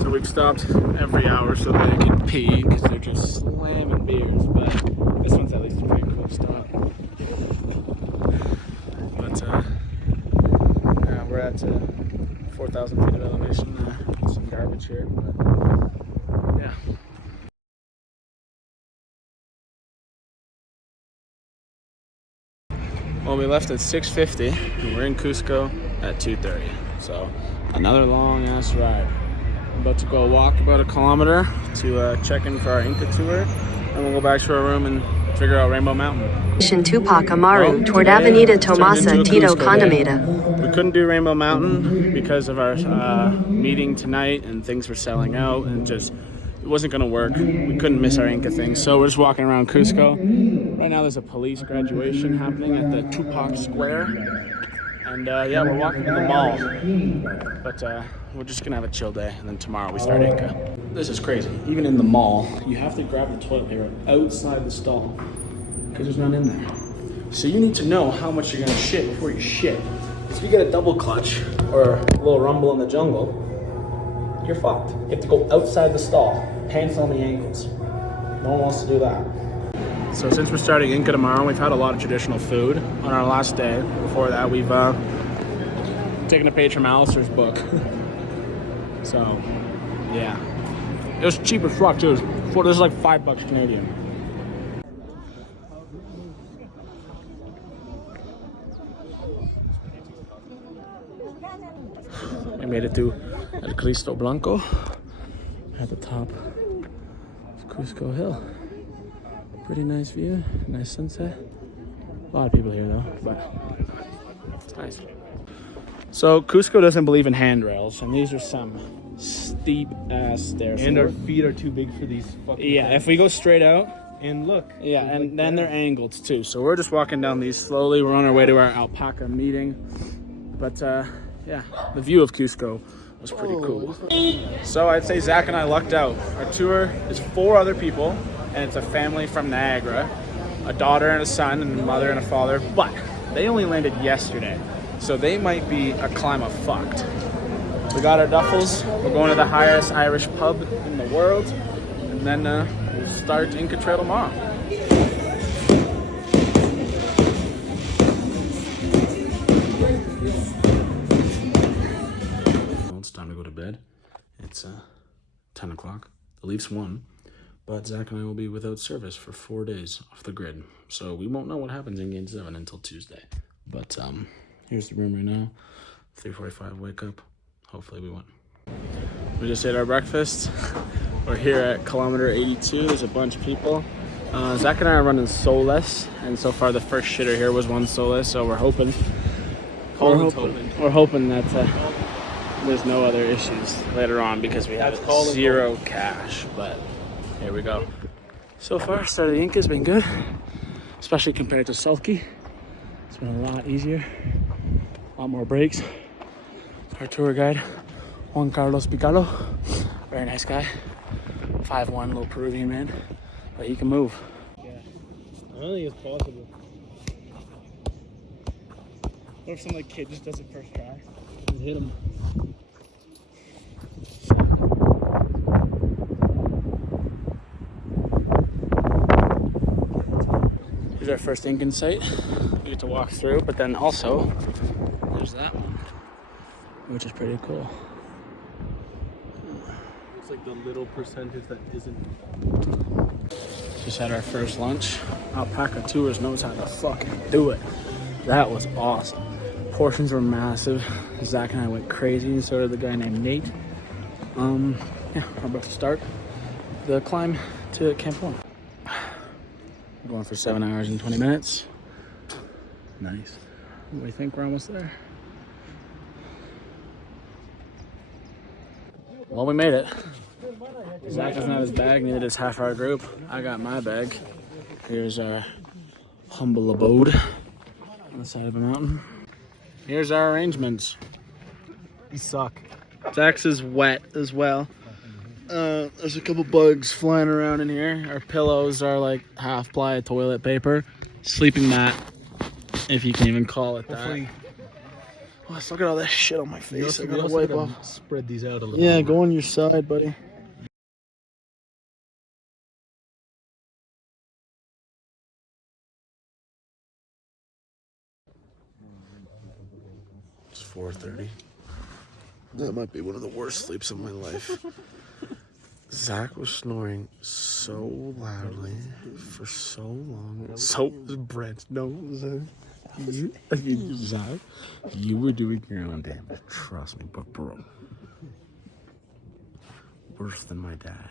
So we've stopped every hour so that they can pee because they're just slamming beers, but this one's at least a pretty cool stop. But yeah, we're at 4,000 feet of elevation. Some garbage here, but yeah. Well, we left at 6:50 and we're in Cusco at 2:30. So another long ass ride. I'm about to go walk about a kilometer to check in for our Inca tour, and we'll go back to our room and figure out Rainbow Mountain. Tupac Amaru toward Avenida Tomasa Tito Condameda. We couldn't do Rainbow Mountain because of our meeting tonight, and things were selling out, and just it wasn't gonna work. We couldn't miss our Inca thing, so we're just walking around Cusco. Right now there's a police graduation happening at the Tupac Square, and yeah, we're walking to the mall. But we're just gonna have a chill day, and then tomorrow we start Inca. This is crazy. Even in the mall, you have to grab the toilet paper outside the stall because there's none in there. So you need to know how much you're gonna shit before you shit. If you get a double clutch or a little rumble in the jungle, you're fucked. You have to go outside the stall, pants on the ankles. No one wants to do that. So since we're starting Inca tomorrow, we've had a lot of traditional food on our last day. Before that, we've taken a page from Alistair's book. So, yeah. It was cheap as fuck too. This is like $5 Canadian. I made it to El Cristo Blanco at the top of Cusco Hill. Pretty nice view, nice sunset. A lot of people here though, but it's nice. So Cusco doesn't believe in handrails, and these are some steep ass stairs. And our feet are too big for these fucking Yeah, if we go straight out, and look. yeah, and then they're angled too. So we're just walking down these slowly. We're on our way to our alpaca meeting. But yeah, the view of Cusco was pretty cool. So I'd say Zach and I lucked out. Our tour is 4 other people, and it's a family from Niagara, a daughter and a son, and a mother and a father, but they only landed yesterday, so they might be a climb of fucked. We got our duffels, we're going to the highest Irish pub in the world, and then we'll start Inca Trail tomorrow. It's time to go to bed. It's 10 o'clock. The Leafs won. But Zach and I will be without service for 4 days off the grid. So we won't know what happens in Game 7 until Tuesday. But here's the room right now. 3:45 wake up. Hopefully we win. We just ate our breakfast. We're here at kilometer 82. There's a bunch of people. Zach and I are running soulless. And so far the first shitter here was one soulless. So we're hoping that there's no other issues later on because we have 0 cash. But here we go. So far, start of the Inca has been good, especially compared to Sulky. It's been a lot easier, a lot more breaks. Our tour guide, Juan Carlos Picalo, very nice guy, 5'1", little Peruvian man, but he can move. Yeah, I don't think it's possible. What if some like kid just does it first try? Just hit him. Here's our first Incan site. We get to walk through, but then also there's that one, which is pretty cool. It's like the little percentage that isn't. Just had our first lunch. Alpaca Tours knows how to fucking do it. That was awesome. Portions were massive. Zach and I went crazy, and so did the guy named Nate. Yeah, we're about to start the climb to Camp 1. We're going for 7 hours and 20 minutes. Nice. We think we're almost there. Well, we made it. Zach doesn't have his bag, neither does half our group. I got my bag. Here's our humble abode on the side of a mountain. Here's our arrangements. You suck. Zach's is wet as well. There's a couple bugs flying around in here. Our pillows are like half-ply toilet paper. Sleeping mat, if you can even call it that. Hopefully, Oh, look at all that shit on my face. I gotta also wipe gotta off. spread these out a little. Yeah, more. go on your side, buddy. It's 4:30. That might be one of the worst sleeps of my life. Zach was snoring so loudly for so long. So was Brent's nose. Zach, you were doing your own damage. Trust me, but bro, worse than my dad.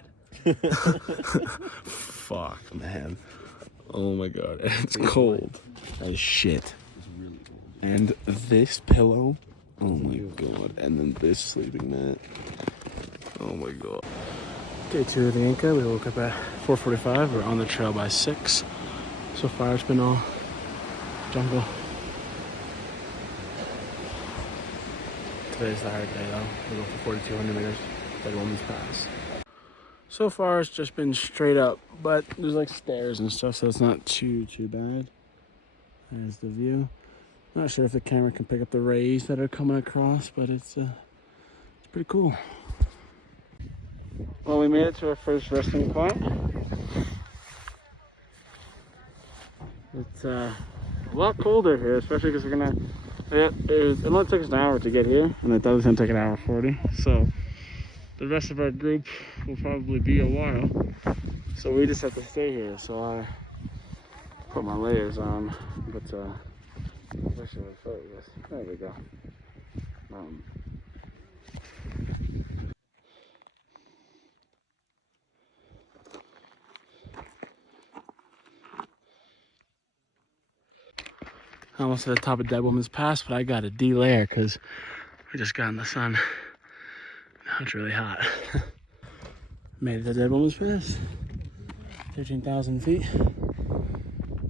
Fuck, man. Oh my god, it's cold as shit. And this pillow, oh my god, and then this sleeping mat. Oh my god. Day 2 of the Inca. We woke up at 4:45. We're on the trail by 6. So far it's been all jungle. Today's the hard day though. We go for 4,200 meters. Dead Woman's Pass. So far it's just been straight up, but there's like stairs and stuff, so it's not too bad. There's the view. Not sure if the camera can pick up the rays that are coming across, but it's pretty cool. Well, we made it to our first resting point. It's a lot colder here, especially because it only took us an hour to get here, and I thought it was gonna take an hour 40. So the rest of our group will probably be a while. So we just have to stay here. So I put my layers on, but I wish I would focus. There we go. Almost at the top of Dead Woman's Pass, but I got a D-layer because we just got in the sun. Now it's really hot. Made it to Dead Woman's Pass. 13,000 feet.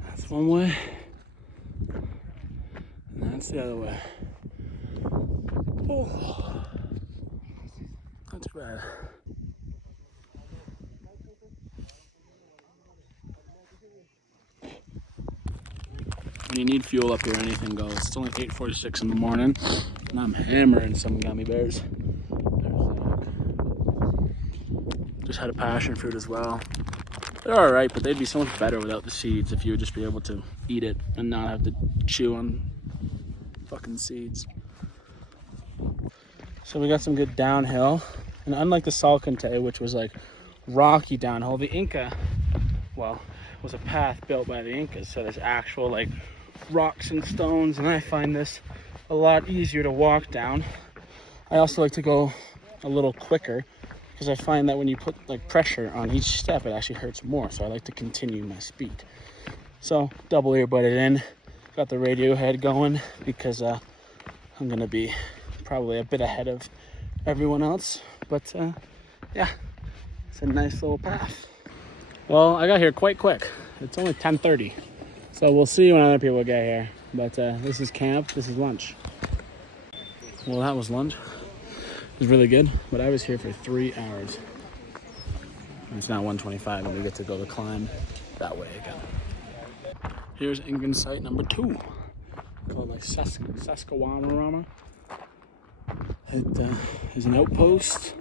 That's one way. And that's the other way. Oh, not too bad. When you need fuel up here, anything goes. It's only 8:46 in the morning, and I'm hammering some gummy bears. Just had a passion fruit as well. They're alright, but they'd be so much better without the seeds if you would just be able to eat it and not have to chew on fucking seeds. So we got some good downhill, and unlike the Salcante, which was like rocky downhill, the Inca, well, was a path built by the Incas, so there's actual like rocks and stones, and I find this a lot easier to walk down. I also like to go a little quicker because I find that when you put like pressure on each step, it actually hurts more, so I like to continue my speed. So double earbud in, got the radio head going because I'm gonna be probably a bit ahead of everyone else, but yeah, it's a nice little path. Well, I got here quite quick. It's only 10:30, so we'll see when other people get here. But this is camp, this is lunch. Well, that was lunch. It was really good, but I was here for 3 hours. And it's now 1:25, and we get to go to climb that way again. Here's Incan site number 2, called like Saskatchewan. It is an outpost.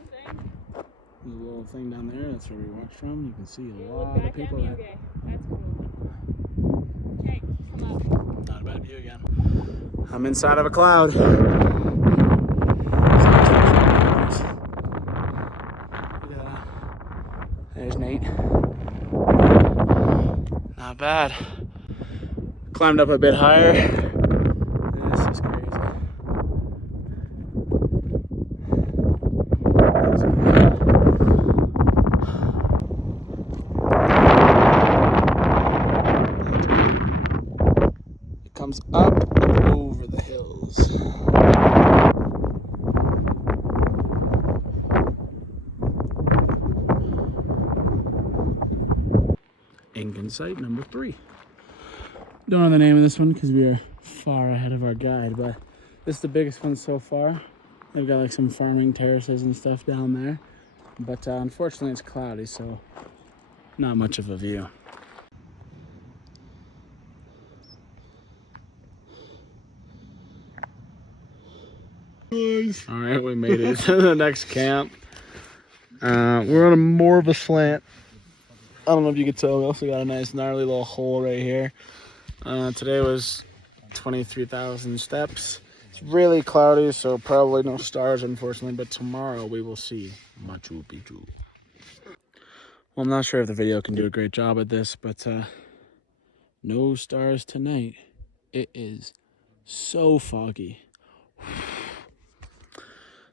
There's a little thing down there, that's where we watch from. You can see a lot of people there. That's cool. Okay, come up. Not a bad view again. I'm inside of a cloud. There's Nate. Not bad. Climbed up a bit higher. This is crazy. It comes up and over the hills. Incan site number 3. Don't know the name of this one because we are far ahead of our guide, but this is the biggest one so far. They've got like some farming terraces and stuff down there, but unfortunately it's cloudy, so not much of a view. All right, we made it to the next camp. We're on more of a slant. I don't know if you could tell, we also got a nice gnarly little hole right here. Today was 23,000 steps. It's really cloudy, so probably no stars, unfortunately, but tomorrow we will see Machu Picchu. Well, I'm not sure if the video can do a great job at this, but no stars tonight It is so foggy.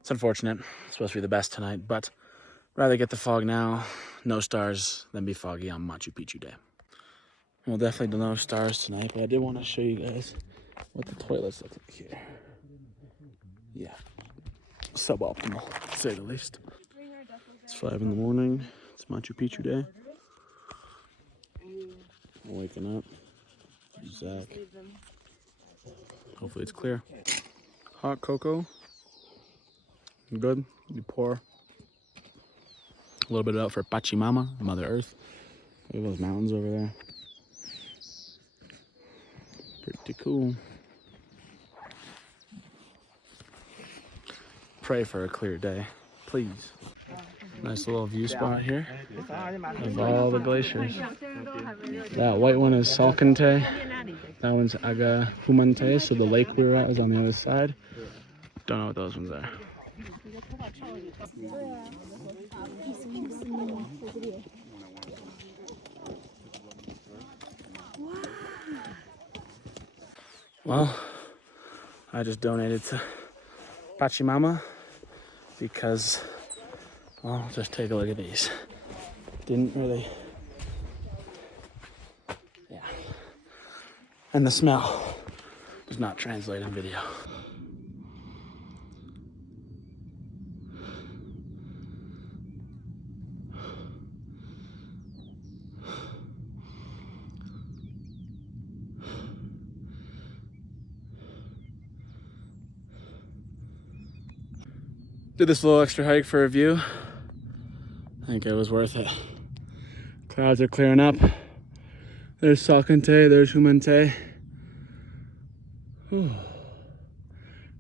It's unfortunate. It's supposed to be the best tonight, but rather get the fog now, no stars, than be foggy on Machu Picchu Day. Well, definitely no stars tonight, but I did want to show you guys what the toilets look like here. Yeah, suboptimal, to say the least. It's 5 in the morning. It's Machu Picchu Day. I'm waking up. Zach. Hopefully it's clear. Hot cocoa. Good. You pour a little bit out for Pachamama, Mother Earth. Look at those mountains over there. Pretty cool. Pray for a clear day, please. Nice little view spot here of all the glaciers. That white one is Salcantay. That one's Aga Humante, so the lake we were at is on the other side. Don't know what those ones are. Well, I just donated to Pachamama because, well, just take a look at these. Didn't really, yeah. And the smell does not translate in video. Did this little extra hike for a view. I think it was worth it. Clouds are clearing up. There's Salcantay, there's Humante.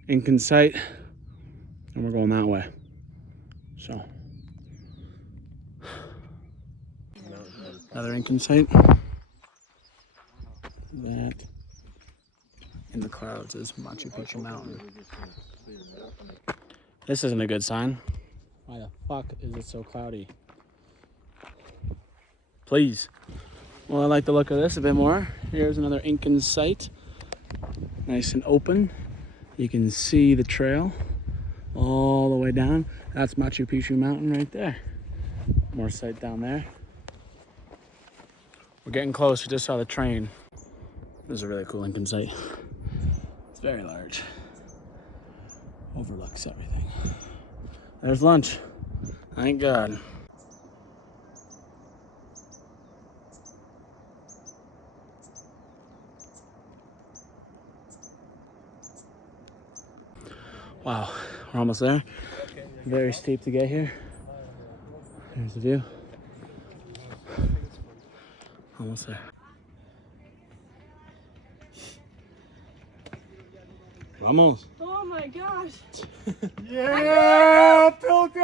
Incan sight. And we're going that way. So. Another Incan sight. That in the clouds is Machu Picchu Mountain. This isn't a good sign. Why the fuck is it so cloudy? Please. Well, I like the look of this a bit more. Here's another Incan site. Nice and open. You can see the trail all the way down. That's Machu Picchu Mountain right there. More sight down there. We're getting close. We just saw the train. This is a really cool Incan site. It's very large. Overlooks everything. There's lunch. Thank God. Wow, we're almost there. Very steep to get here. There's the view. Almost there. Vamos. Oh my gosh. Yeah, Pilko!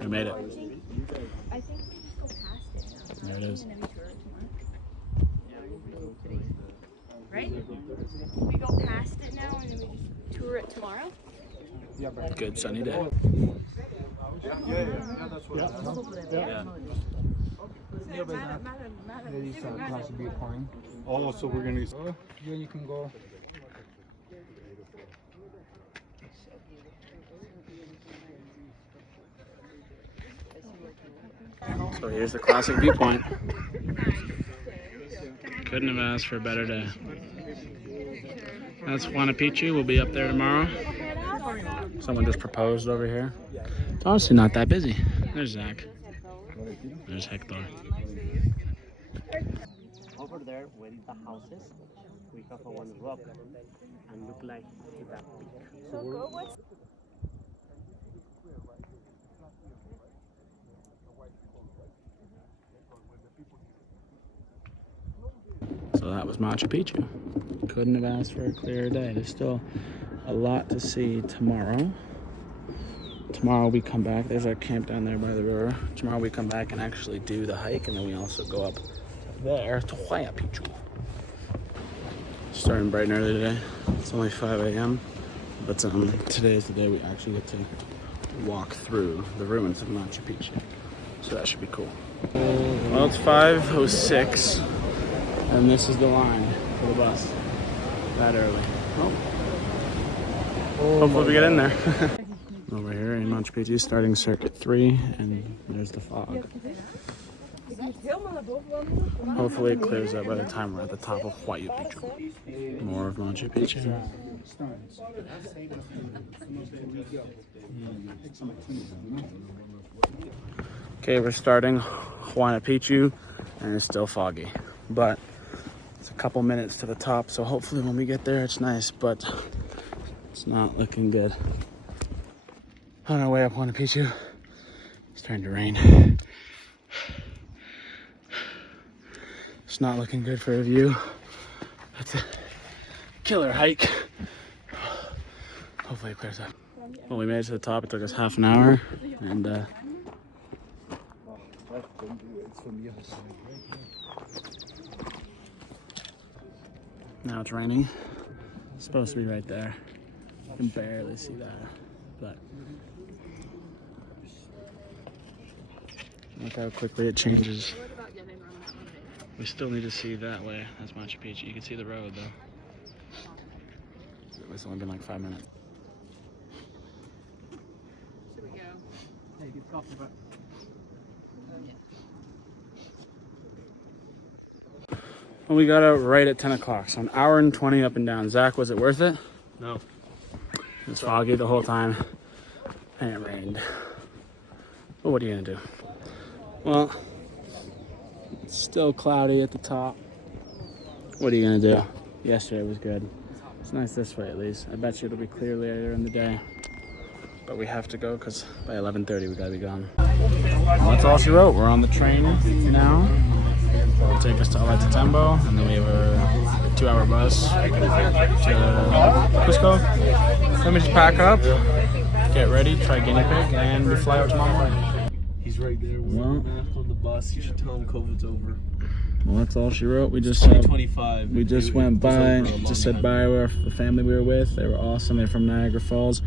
We made it. I think we just go past it now. There it is. And then we tour it tomorrow. Right? We go past it now and then we just tour it tomorrow? Good sunny day. Yeah. Oh, so we're gonna use. Yeah, you can go. So here's the classic viewpoint. Couldn't have asked for a better day. That's Machu Picchu. We'll be up there tomorrow. Someone just proposed over here. It's honestly not that busy. There's Zach. There's Hector. Over there, where is the houses, we have a one rock and look like that peak. So that was Machu Picchu. Couldn't have asked for a clearer day. There's still a lot to see tomorrow. Tomorrow we come back. There's our camp down there by the river. Tomorrow we come back and actually do the hike, and then we also go up there to Machu Picchu. Starting bright and early today. It's only 5 a.m. But today is the day we actually get to walk through the ruins of Machu Picchu. So that should be cool. Well, it's 5:06, and this is the line for the bus. That early. Hopefully we get in there. Over here in Machu Picchu, starting circuit 3, and there's the fog. Hopefully it clears up by the time we're at the top of Huayna Picchu. More of Machu Picchu. Okay, we're starting Huayna Picchu, and it's still foggy, but it's a couple minutes to the top, so hopefully when we get there it's nice, but it's not looking good. On our way up Huayna Picchu, it's starting to rain. It's not looking good for a view. It's a killer hike. Hopefully it clears up. Well, we made it to the top. It took us half an hour, and now it's raining. It's supposed to be right there. You can barely see that, but look how quickly it changes. We still need to see that way. That's Machu Picchu. You can see the road though. It's only been like 5 minutes. Should we go? Hey, get coffee, but well, we got out right at 10 o'clock, so an hour and 20 up and down. Zach, was it worth it? No. It was foggy the whole time, and it rained. But what are you gonna do? Well, it's still cloudy at the top. What are you gonna do? Yesterday was good. It's nice this way at least. I bet you it'll be clear later in the day. But we have to go because by 11:30 we gotta be gone. Well, that's all she wrote. We're on the train now. It'll take us to Tembo, and then we have a 2-hour bus to Cusco. Let me just pack up, get ready, try guinea pig, and we fly out tomorrow morning. He's right there with the mask on the bus. You should tell him COVID's over. Well, that's all she wrote. We just 25. We just went by, just said bye to the family we were with. They were awesome. They're from Niagara Falls.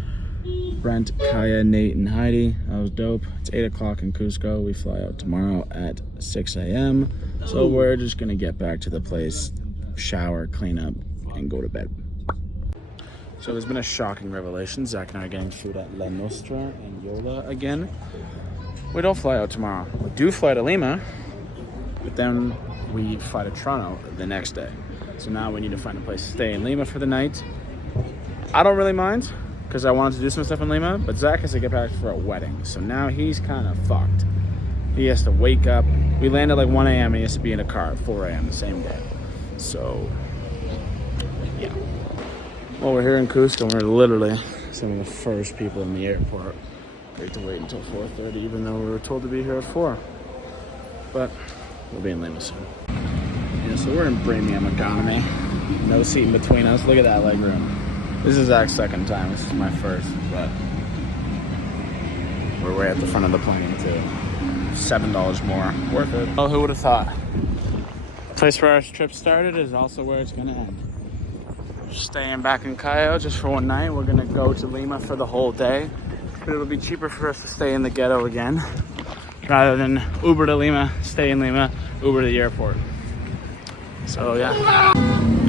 Brent, Kaya, Nate, and Heidi. That was dope. It's 8 o'clock in Cusco. We fly out tomorrow at 6 a.m. So we're just gonna get back to the place, shower, clean up, and go to bed. So there's been a shocking revelation. Zach and I are getting food at La Nostra and Yola again. We don't fly out tomorrow. We do fly to Lima, but then we fly to Toronto the next day. So now we need to find a place to stay in Lima for the night. I don't really mind, because I wanted to do some stuff in Lima, but Zach has to get back for a wedding. So now he's kind of fucked. He has to wake up. We land at like 1 a.m. and he has to be in a car at 4 a.m. the same day. So, yeah. Well, we're here in Cusco, and we're literally some of the first people in the airport. We have to wait until 4:30, even though we were told to be here at 4. But we'll be in Lima soon. Yeah, so we're in premium economy. No seat in between us. Look at that leg room. This is Zach's second time. This is my first, but we're way at the front of the plane too. $7 more. Worth it. Well, who would have thought? The place where our trip started is also where it's gonna end. We're staying back in Cayo just for one night. We're gonna go to Lima for the whole day. But it'll be cheaper for us to stay in the ghetto again, rather than Uber to Lima, stay in Lima, Uber to the airport. So yeah.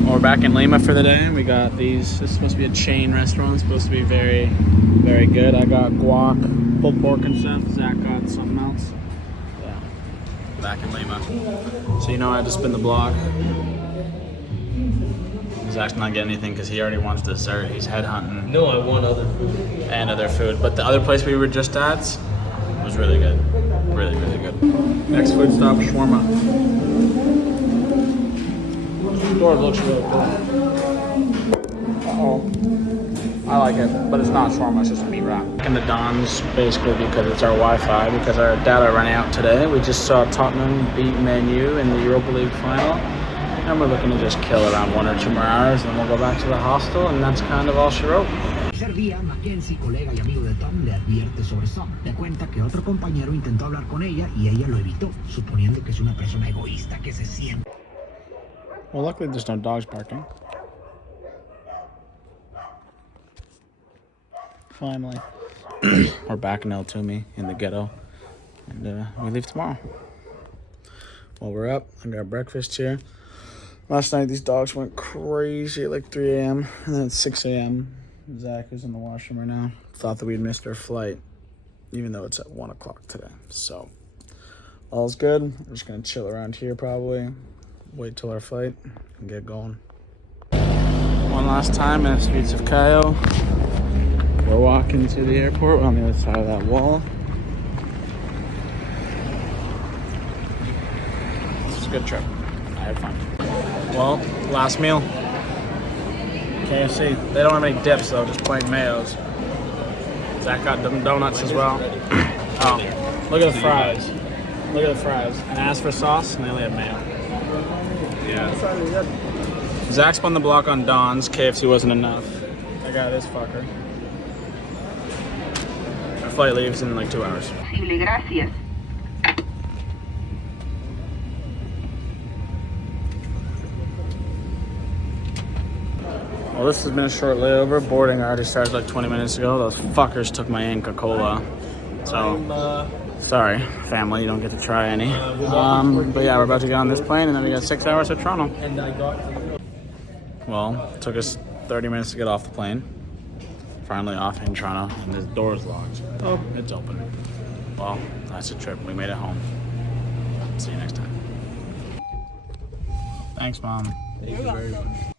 We're back in Lima for the day. We got these. This is supposed to be a chain restaurant. It's supposed to be very, very good. I got guac, pulled pork and stuff. Zach got something else. Yeah. Back in Lima. So you know I had to spin the block. Zach's not getting anything because he already wants dessert. He's headhunting. No, I want other food. And other food. But the other place we were just at was really good. Really, really good. Next food stop, shawarma. Door looks really good. Uh-oh. I like it, but it's not shawarma, it's just a meat wrap. And the Dons, basically because it's our Wi-Fi, because our data ran out today. We just saw Tottenham beat Man U in the Europa League final. And we're looking to just kill around 1 or 2 more hours, then we'll go back to the hostel, and that's kind of all she wrote. Tercer día, Mackenzie, colega y amigo de Tom, le advierte sobre Sam. Le cuenta que otro compañero intentó hablar con ella y ella lo evitó, suponiendo que es una persona egoísta que se siente. Well, luckily there's no dogs barking. Finally. We're back in El Tumi in the ghetto, and we leave tomorrow. while we're up. I got breakfast here. Last night these dogs went crazy at like 3 a.m. and then at 6 a.m. Zach is in the washroom right now. Thought that we'd missed our flight, even though it's at 1 o'clock today. So all's good. We're just gonna chill around here probably, wait till our flight, and get going. One last time in the streets of Cayo. We're walking to the airport. We're on the other side of that wall. This was a good trip. I had fun. Well, last meal. KFC. They don't have any dips though, just plain mayos. Zach got them donuts as well. Oh, look at the fries. Look at the fries. And I asked for sauce, and they only have mayo. Yeah. Zach spun the block on Don's. KFC wasn't enough. I got this fucker. Our flight leaves in like 2 hours. Well, this has been a short layover. Boarding already started like 20 minutes ago. Those fuckers took my Inca Cola. So, sorry, family, you don't get to try any. But yeah, we're about to get on this plane, and then we got 6 hours to Toronto. Well, it took us 30 minutes to get off the plane. Finally off in Toronto, and the door's locked. Oh, it's open. Well, that's a trip. We made it home. See you next time. Thanks, Mom. Thank you very much.